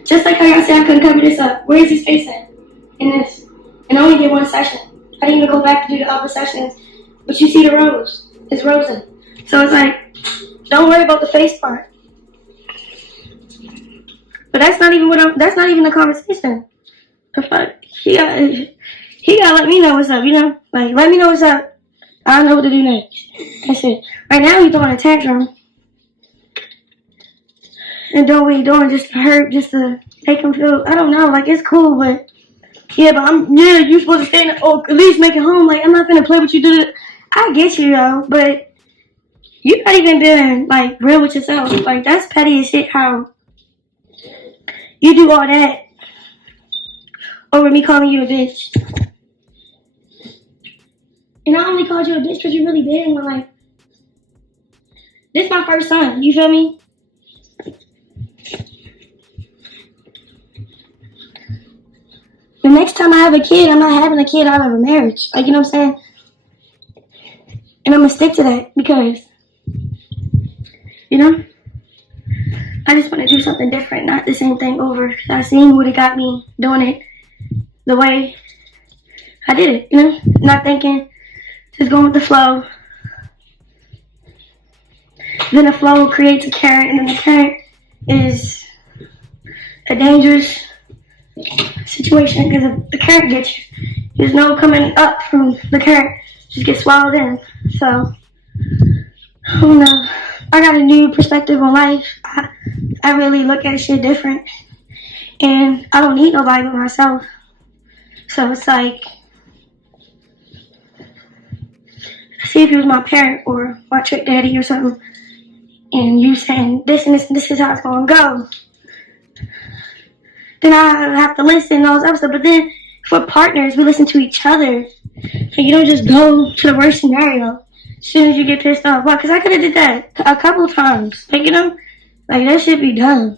just like how y'all said I couldn't cover this up. Where is his face at? In this. And I only did one session. I didn't even go back to do the other sessions. But you see the rose. It's rosy. So it's like, don't worry about the face part. But that's not even that's not even the conversation. The fuck? He gotta let me know what's up, you know? Like, let me know what's up. I don't know what to do next. That's it. Right now, he's throwing a tantrum. And doing what he's doing just to hurt, just to make him feel, I don't know, like, it's cool, but, yeah, but you supposed to stay in, or at least make it home. Like, I'm not gonna play with you. I get you, though, but you're not even being, like, real with yourself. Like, that's petty as shit how you do all that over me calling you a bitch. And I only called you a bitch because you really did. And like, this is my first son. You feel me? The next time I have a kid, I'm not having a kid out of a marriage. Like, you know what I'm saying? And I'm going to stick to that because, you know, I just want to do something different, not the same thing over. I seen what it got me doing it the way I did it, you know? Not thinking, just going with the flow. Then the flow creates a current, and then the current is a dangerous situation because if the current gets you, there's no coming up from the current. Just get swallowed in. So, oh no. I got a new perspective on life. I really look at shit different. And I don't need nobody but myself. So it's like, see if you was my parent or my trick daddy or something, and you saying this and this and this is how it's gonna go, then I have to listen and all this other stuff. But then for partners, we listen to each other. And you don't just go to the worst scenario as soon as you get pissed off. Why? Because I could have did that a couple of times. Like, you know, like that should be done.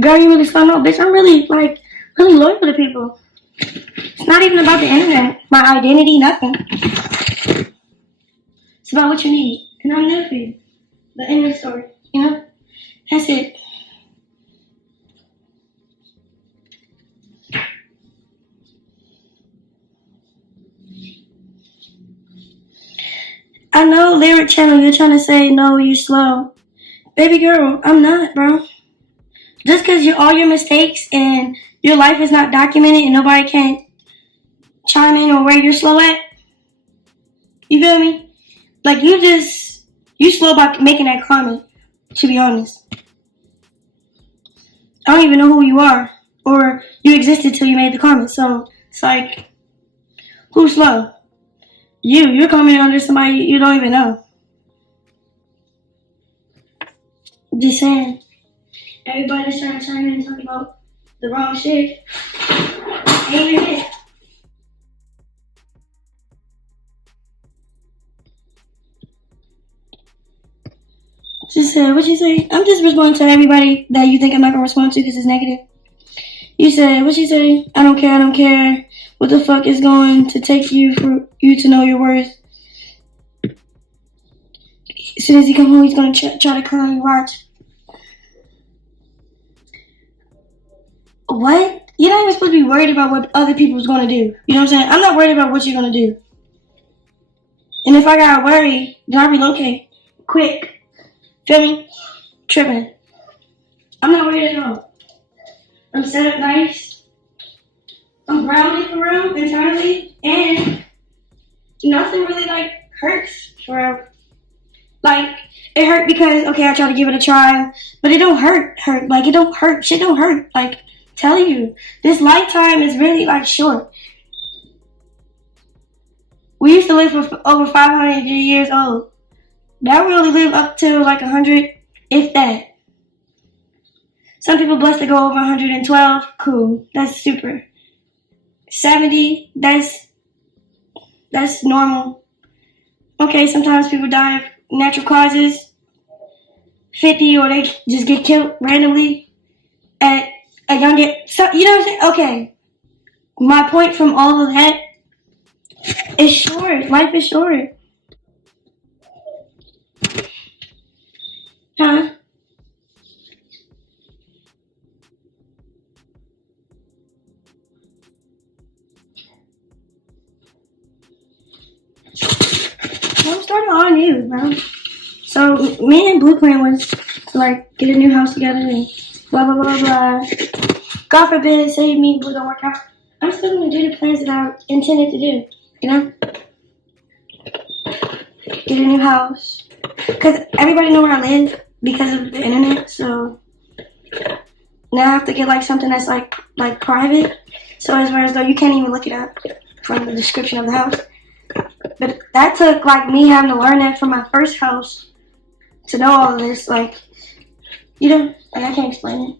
Girl, you really spun out, bitch. I'm really, like, really loyal to people. It's not even about the internet, my identity, nothing. It's about what you need. And I'm there for you. The end of the story, you know? That's it. I know, Lyric Channel, you're trying to say, no, you're slow. Baby girl, I'm not, bro. Just because all your mistakes and your life is not documented and nobody can chime in on where you're slow at, you feel me? Like, you slow by making that comment, to be honest. I don't even know who you are, or you existed till you made the comment, so it's like, who's slow? You're commenting on somebody you don't even know. Just saying, everybody's trying to chime in and talk about the wrong shit. Ain't even it. She said, what'd you say? I'm just responding to everybody that you think I'm not gonna respond to because it's negative. You said, what'd you say? I don't care. What the fuck is going to take you for you to know your worth? As soon as he come home, he's gonna try to cry and watch. What? You're not even supposed to be worried about what other people's gonna do. You know what I'm saying? I'm not worried about what you're gonna do. And if I gotta worry, then I relocate. Quick. Feel me? Tripping. I'm not worried at all. I'm set up nice. I'm grounded for real, internally, and nothing really like hurts for real. Like, it hurt because, okay, I tried to give it a try, but it don't hurt. Like, it don't hurt. Shit don't hurt. Like, tell you, this lifetime is really like short. We used to live for over 500 years old. Now we only live up to like 100, if that. Some people blessed to go over 112. Cool. That's super. 70, that's normal. Okay, sometimes people die of natural causes. 50, or they just get killed randomly at a young age. So, you know what I'm saying? Okay. My point from all of that is short. Life is short. Huh? me and Blue plan was to like get a new house together and blah blah blah blah. God forbid, say me and Blue don't work out. I'm still gonna do the plans that I intended to do. You know, get a new house because everybody know where I live because of the internet. So now I have to get like something that's like private. So as far as though you can't even look it up from the description of the house. But that took like me having to learn that from my first house to know all of this. Like, you know, like I can't explain it.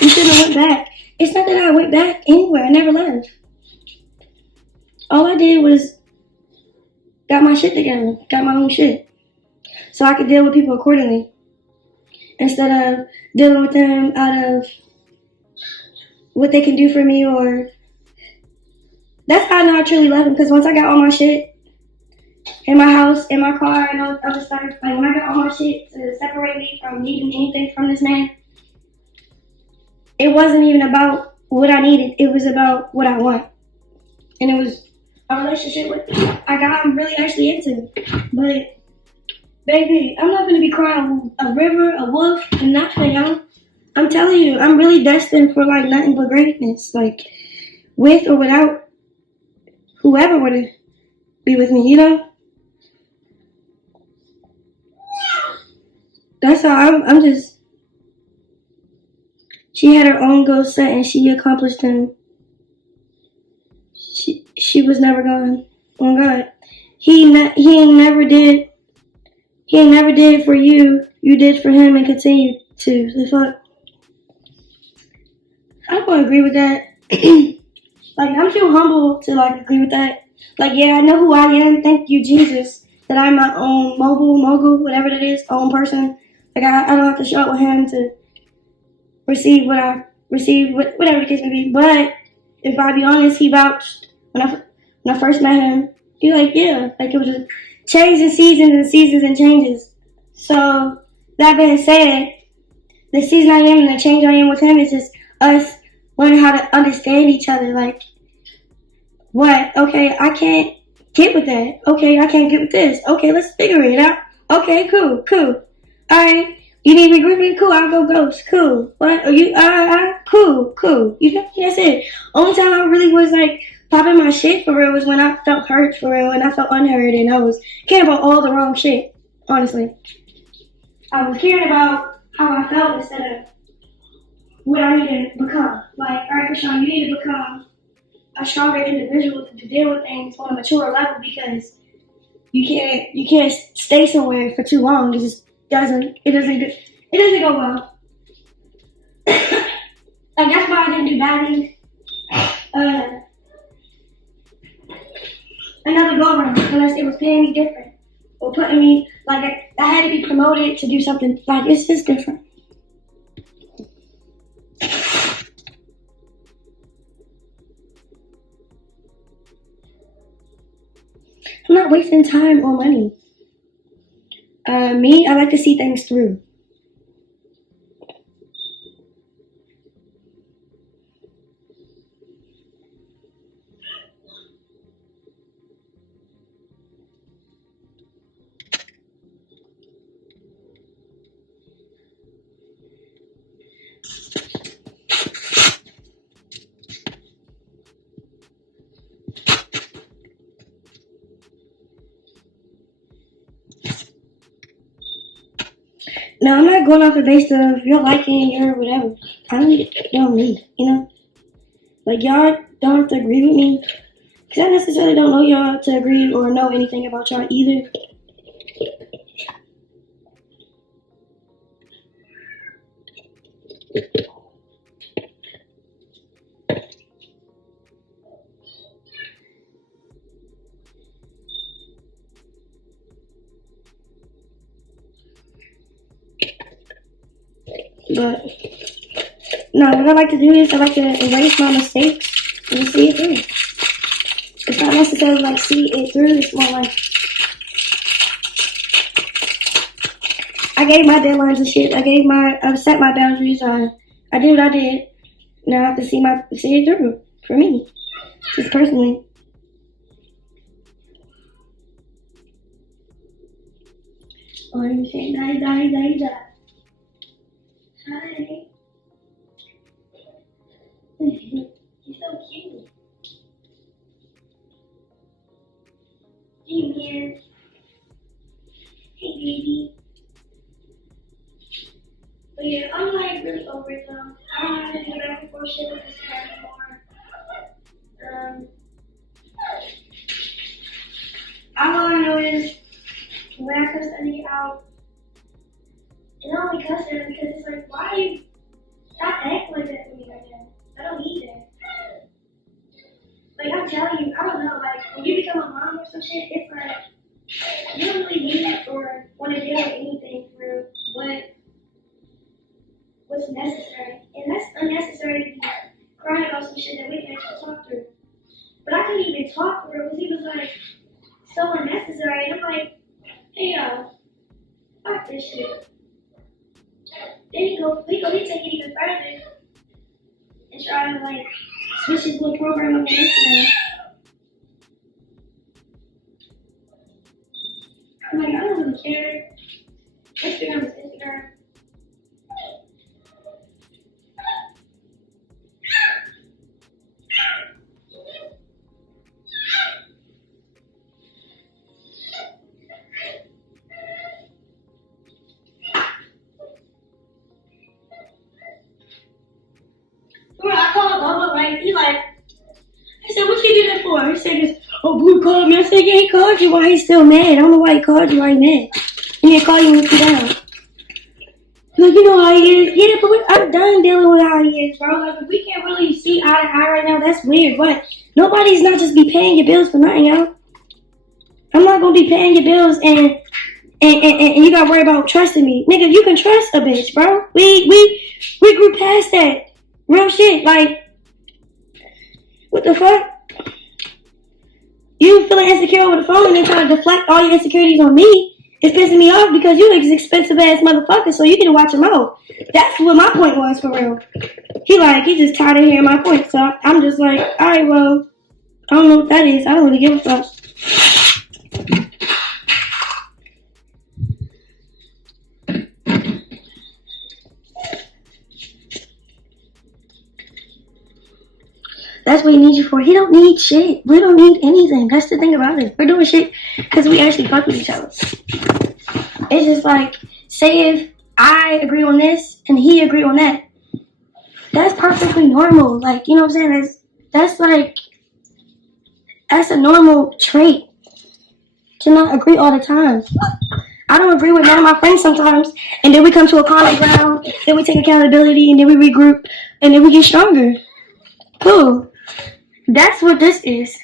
You shouldn't have went back. It's not that I went back anywhere. I never left. All I did was got my shit together, got my own shit, so I could deal with people accordingly instead of dealing with them out of what they can do for me. Or that's how I know I truly love them, because once I got all my shit in my house, in my car, and all this other stuff, like when I got all my shit to separate me from needing anything from this man, it wasn't even about what I needed. It was about what I want. And it was a relationship with a guy I'm really actually into. But, baby, I'm not going to be crying a river, a wolf, and nothing, y'all. I'm telling you, I'm really destined for, like, nothing but greatness. Like, with or without whoever would be with me, you know? That's how I'm just... She had her own goals set and she accomplished them. She was never gone. Oh God, he ain't never did it for you. You did for him and continue to. The fuck. I don't agree with that. Like, I'm too humble to like agree with that. Like, yeah, I know who I am. Thank you, Jesus, that I'm my own mogul, whatever that is, own person. Like, I don't have to show up with him to receive what I received, whatever the case may be. But if I be honest, he vouched when I first met him. He like, yeah, like it was just changes and seasons and changes. So that being said, the season I am and the change I am with him is just us learning how to understand each other. Like, what? Okay, I can't get with that. Okay, I can't get with this. Okay, let's figure it out. Okay, cool. All right. You need me grouping? Cool, I'll go ghost. Cool. What? Are you? Cool. You know, that's it. Only time I really was like popping my shit for real was when I felt hurt for real and I felt unheard and I was caring about all the wrong shit. Honestly, I was caring about how I felt instead of what I need to become. Like, all right, Chrisean, you need to become a stronger individual to deal with things on a mature level because you can't stay somewhere for too long. It doesn't go well. Like, that's why I didn't do bad things. Another go around, unless it was paying me different or putting me like I had to be promoted to do something. Like, it's just different. I'm not wasting time or money. Me, I like to see things through. No, I'm not going off the base of your liking, your whatever. I need to know me, you know? Like, y'all don't have to agree with me. Because I necessarily don't know y'all to agree or know anything about y'all either. But, no, what I like to do is I like to erase my mistakes and see it through. It's not necessarily like see it through, it's more like I gave my deadlines and shit. I set my boundaries. I I did what I did. Now I have to see it through for me, just personally. Oh, you say die. Hi. You're so cute. Hey, man. Hey, baby. But yeah, I'm like really over it though. I don't have to do back and forth shit with this guy anymore. All I know is when I cuss that nigga out, and I only cuss him because it's like, why are you stop acting like that to me right now? I don't need that. Like I'm telling you, I don't know, like when you become a mom or some shit, it's like you don't really need or want to deal with anything for real, but what's necessary. And that's unnecessary to be crying about some shit that we can actually talk through. But I couldn't even talk through because he was like so unnecessary. And I'm like, hey yo, fuck this shit. Then he take it even further and try to like switch his little program on Instagram. I'm like, I don't really care. Instagram is Instagram. Bro, I called Lola, like, I said, what you do that for? He said, oh, Blue called me. I said, yeah, he called you. Why he's still mad? I don't know why he called you. Why he mad? He didn't call you when you down. Like, you know how he is. Yeah, but I'm done dealing with how he is, bro. Like, if we can't really see eye to eye right now, that's weird. But nobody's not just be paying your bills for nothing, yo. I'm not gonna be paying your bills and you gotta worry about trusting me. Nigga, you can trust a bitch, bro. We grew past that. Real shit. Like, what the fuck? You feeling insecure over the phone and then trying to deflect all your insecurities on me. It's pissing me off because you an expensive ass motherfucker, so you need to watch him out. That's what my point was for real. He just tired of hearing my point, so I'm just like, alright, well, I don't know what that is. I don't really give a fuck. That's what he needs you for. He don't need shit. We don't need anything. That's the thing about it. We're doing shit because we actually fuck with each other. It's just like, say if I agree on this and he agree on that. That's perfectly normal. Like, you know what I'm saying? That's a normal trait to not agree all the time. I don't agree with none of my friends sometimes, and then we come to a common ground, then we take accountability, and then we regroup, and then we get stronger. Cool. That's what this is.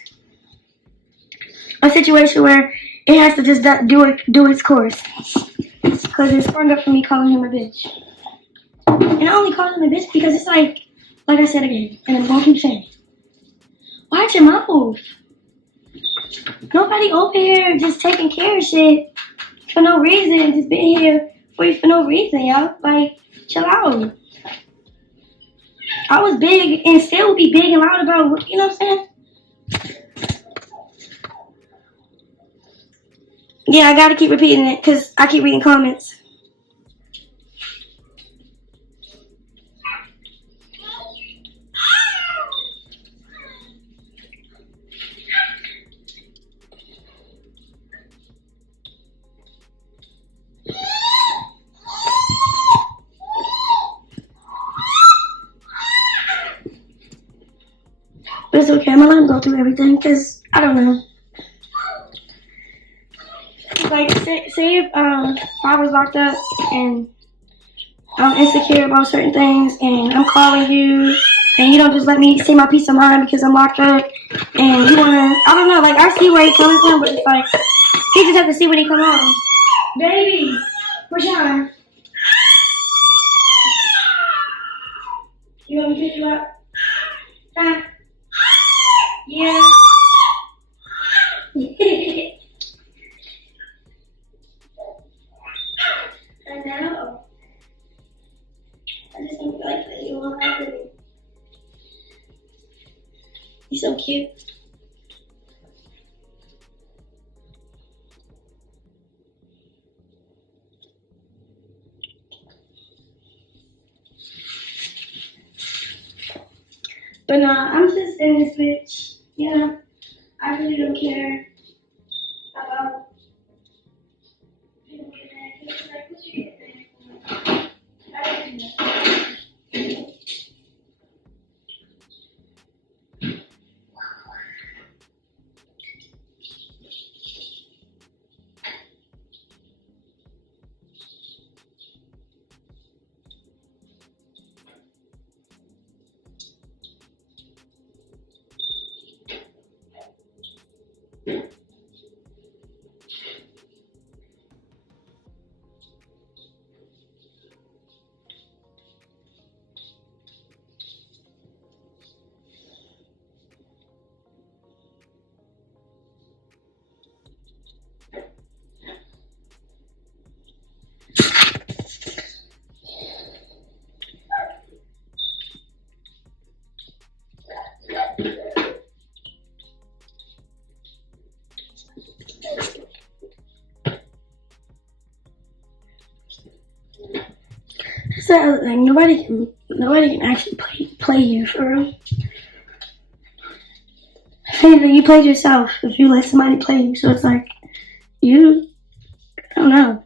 A situation where it has to just do its course. Because it sprung up from me calling him a bitch. And I only called him a bitch because it's like I said again, and I'm going to keep saying, watch your mouth. Nobody over here just taking care of shit for no reason, just being here for you for no reason, y'all. Like, chill out. I was big and still will be big and loud about, you know what I'm saying? Yeah, I gotta keep repeating it because I keep reading comments. But it's okay, I'm gonna let him go through everything because I don't know. Like, say if I was locked up and I'm insecure about certain things and I'm calling you and you don't just let me see my peace of mind because I'm locked up and you wanna, I don't know, like I see where he's coming from, but it's like, he just have to see when he come on. Baby, Chrisean. You want me to pick you up? Huh? Yeah. I know. I just don't feel like playing you want to laugh at me. He's so cute. But nah, I'm just in this bitch. You know, I really don't care about people getting mad. It's like, what you getting mad for? I don't do that. So like nobody can actually play you for real. If anything, you played yourself if you let somebody play you. So it's like I don't know.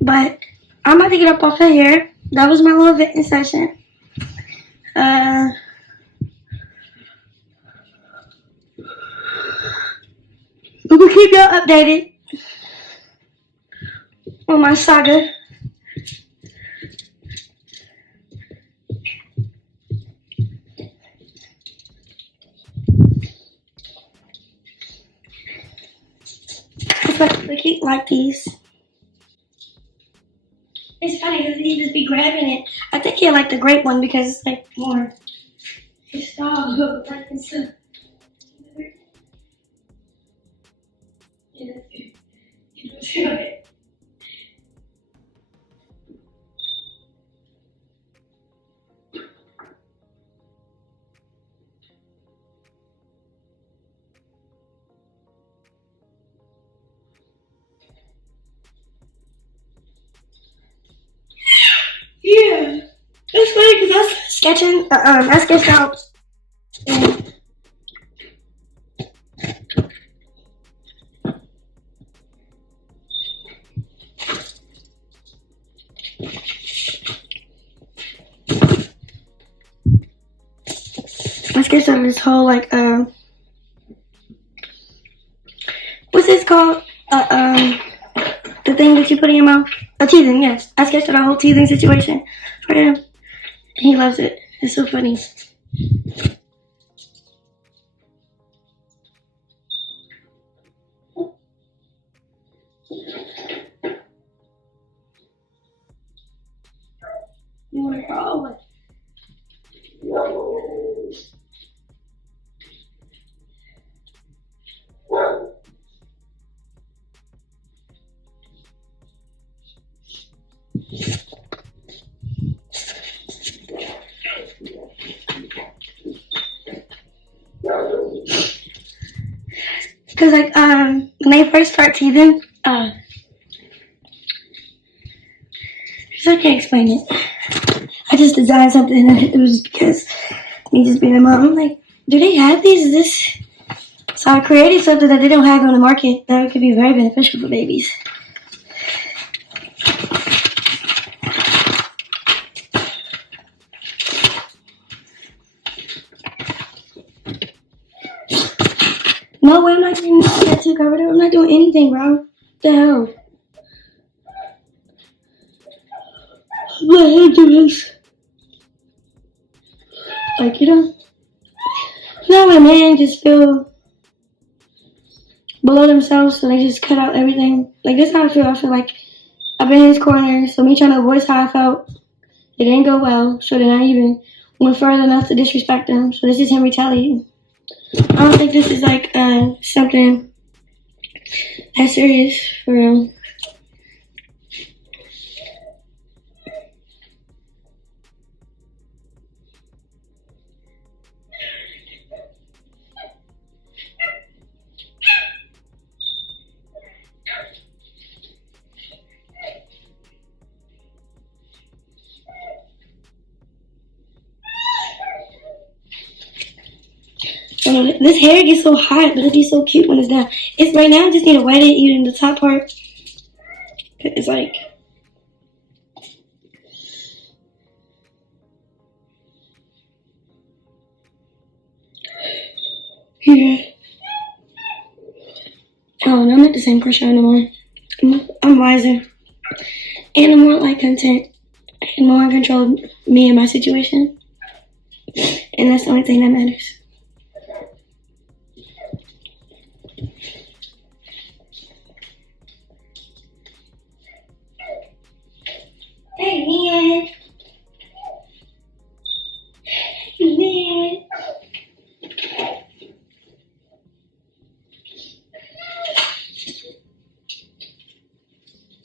But I'm about to get up off of here. That was my little venting session. We will keep y'all updated on my saga. Especially keep like these. It's funny because he just be grabbing it. I think he like the grape one because it's like more his style. Like it's yeah, that's good. You know, do it. Yeah, it's funny because I was sketching. I sketched out. I sketched out this whole like what's this called? The thing that you put in your mouth. A teething, yes. I sketched out a whole teething situation for him. He loves it. It's so funny. You want to crawl? What? Cause like when they first start teething, I can't explain it. I just designed something and it was because me just being a mom. I'm like, do they have these? Is this? So I created something that they don't have on the market that could be very beneficial for babies. No way, I'm not getting my tattoo covered up. I'm not doing anything, bro. What the hell? My head does. Like, you know when men just feel below themselves, so they just cut out everything. Like, this is how I feel. I feel like I've been in his corner, so me trying to voice how I felt, it didn't go well, so then I even went further enough to disrespect him. So this is him retaliating. I don't think this is like something that serious for real. This hair gets so hot, but it gets so cute when it's done. It's right now. I just need to wet it, even the top part. It's like, yeah. Oh, no, I'm not the same Chrisean no more. I'm wiser, and I'm more like content, and more in control of me and my situation, and that's the only thing that matters. Hey, man. Hey, man.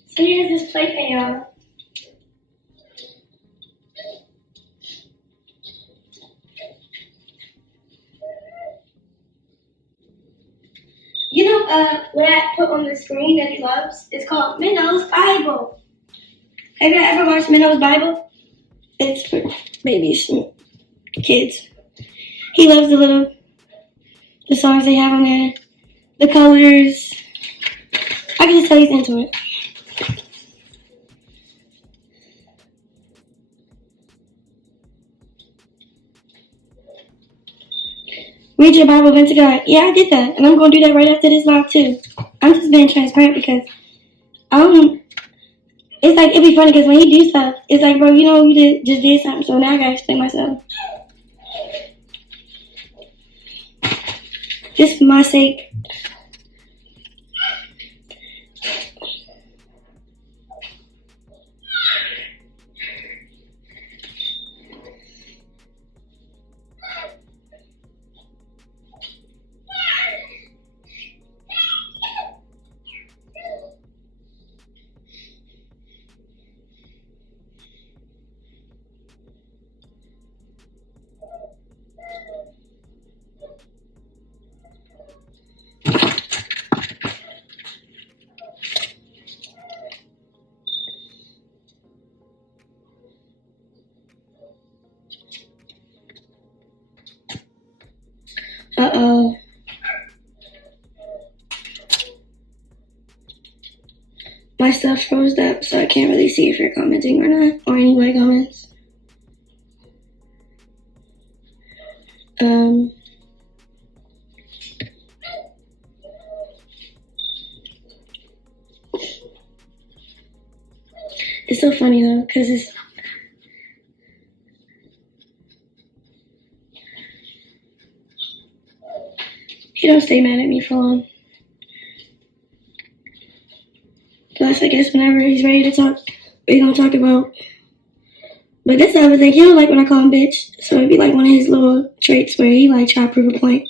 So here's this play for y'all. You know, what I put on the screen that he loves? It's called Minnow's Bible. Have you ever watched Minnow's Bible? It's for babies and kids. He loves the songs they have on there, the colors. I can just tell he's into it. Read your Bible, vent to God. Yeah, I did that, and I'm gonna do that right after this live too. I'm just being transparent because it's like it'd be funny because when he do stuff, it's like, bro, you know, you just did something, so now I gotta explain myself. Just for my sake. Uh-oh. My stuff froze up, so I can't really see if you're commenting or not, or anybody comments. It's so funny though, because he don't stay mad at me for long. Plus, I guess whenever he's ready to talk, we're gonna talk about. But that's the other thing. He don't like when I call him bitch, so it'd be like one of his little traits where he like try to prove a point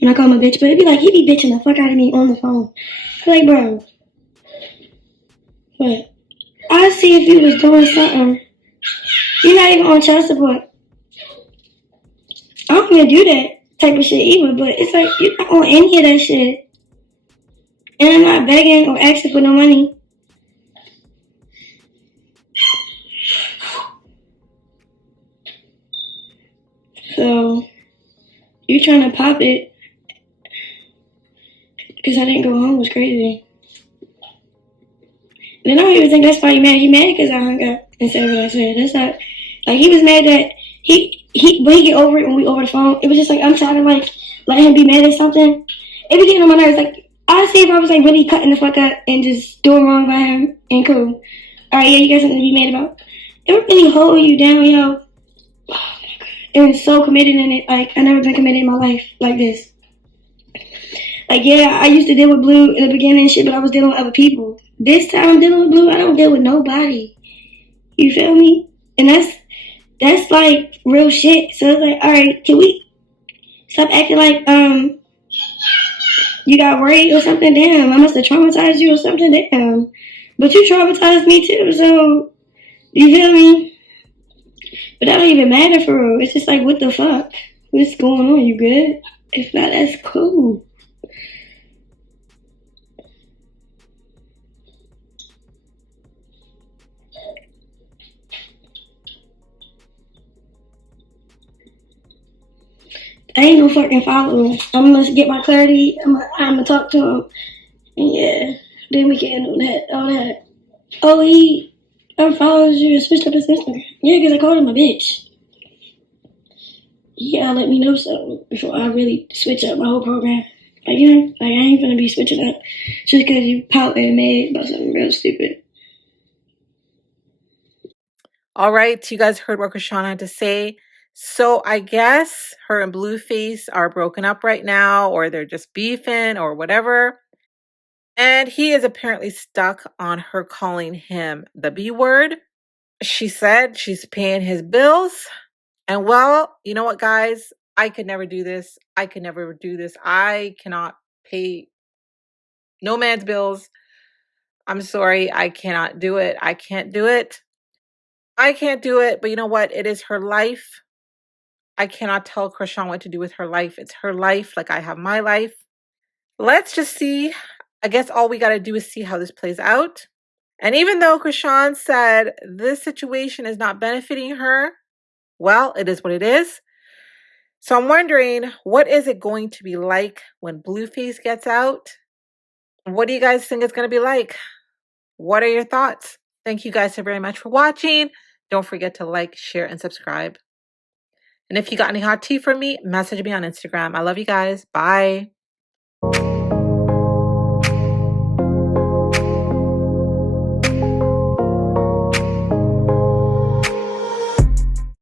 when I call him a bitch. But it'd be like he be bitching the fuck out of me on the phone. I'm like, bro, what? I see if you was doing something. You're not even on child support. I don't even do that type of shit either, but it's like you're not on any of that shit. And I'm not begging or asking for no money. So, you trying to pop it because I didn't go home was crazy. And then I don't even think that's why he mad. He mad because I hung up and said what I said. That's not, like, he was mad that when he get over it when we over the phone, it was just like, I'm trying to, like, let him be mad at something. it be getting on my nerves. Like, honestly, if I was like really cutting the fuck up and just doing wrong by him and cool. Alright, yeah, you got something to be mad about. It would really hold you down, yo. And so committed in it. Like, I never been committed in my life like this. Like, yeah, I used to deal with Blue in the beginning and shit, but I was dealing with other people. This time I'm dealing with Blue, I don't deal with nobody. You feel me? And that's like real shit. So it's like, alright, can we stop acting like you got worried or something? Damn, I must have traumatized you or something. Damn. But you traumatized me too, so you feel me? But that don't even matter for real. It's just like, what the fuck? What's going on? You good? If not, that's cool. I ain't gonna fucking follow him. I'm gonna get my clarity. I'm gonna talk to him. And yeah, then we can handle all that. Oh, he unfollows you and switched up his Instagram. Yeah, because I called him a bitch. You gotta let me know something before I really switch up my whole program. Like, you know, like I ain't gonna be switching up just because you pout and mad about something real stupid. All right, you guys heard what Chrisean had to say. So I guess her and Blueface are broken up right now, or they're just beefing or whatever. And he is apparently stuck on her calling him the B word. She said she's paying his bills. And well, you know what, guys? I could never do this. I could never do this. I cannot pay no man's bills. I'm sorry. I cannot do it. I can't do it. I can't do it. But you know what? It is her life. I cannot tell Chrisean what to do with her life. It's her life, like I have my life. Let's just see. I guess all we got to do is see how this plays out. And even though Chrisean said this situation is not benefiting her, well, it is what it is. So I'm wondering, what is it going to be like when Blueface gets out? What do you guys think it's going to be like? What are your thoughts? Thank you guys so very much for watching. Don't forget to like, share, and subscribe. And if you got any hot tea for me, message me on Instagram. I love you guys. Bye.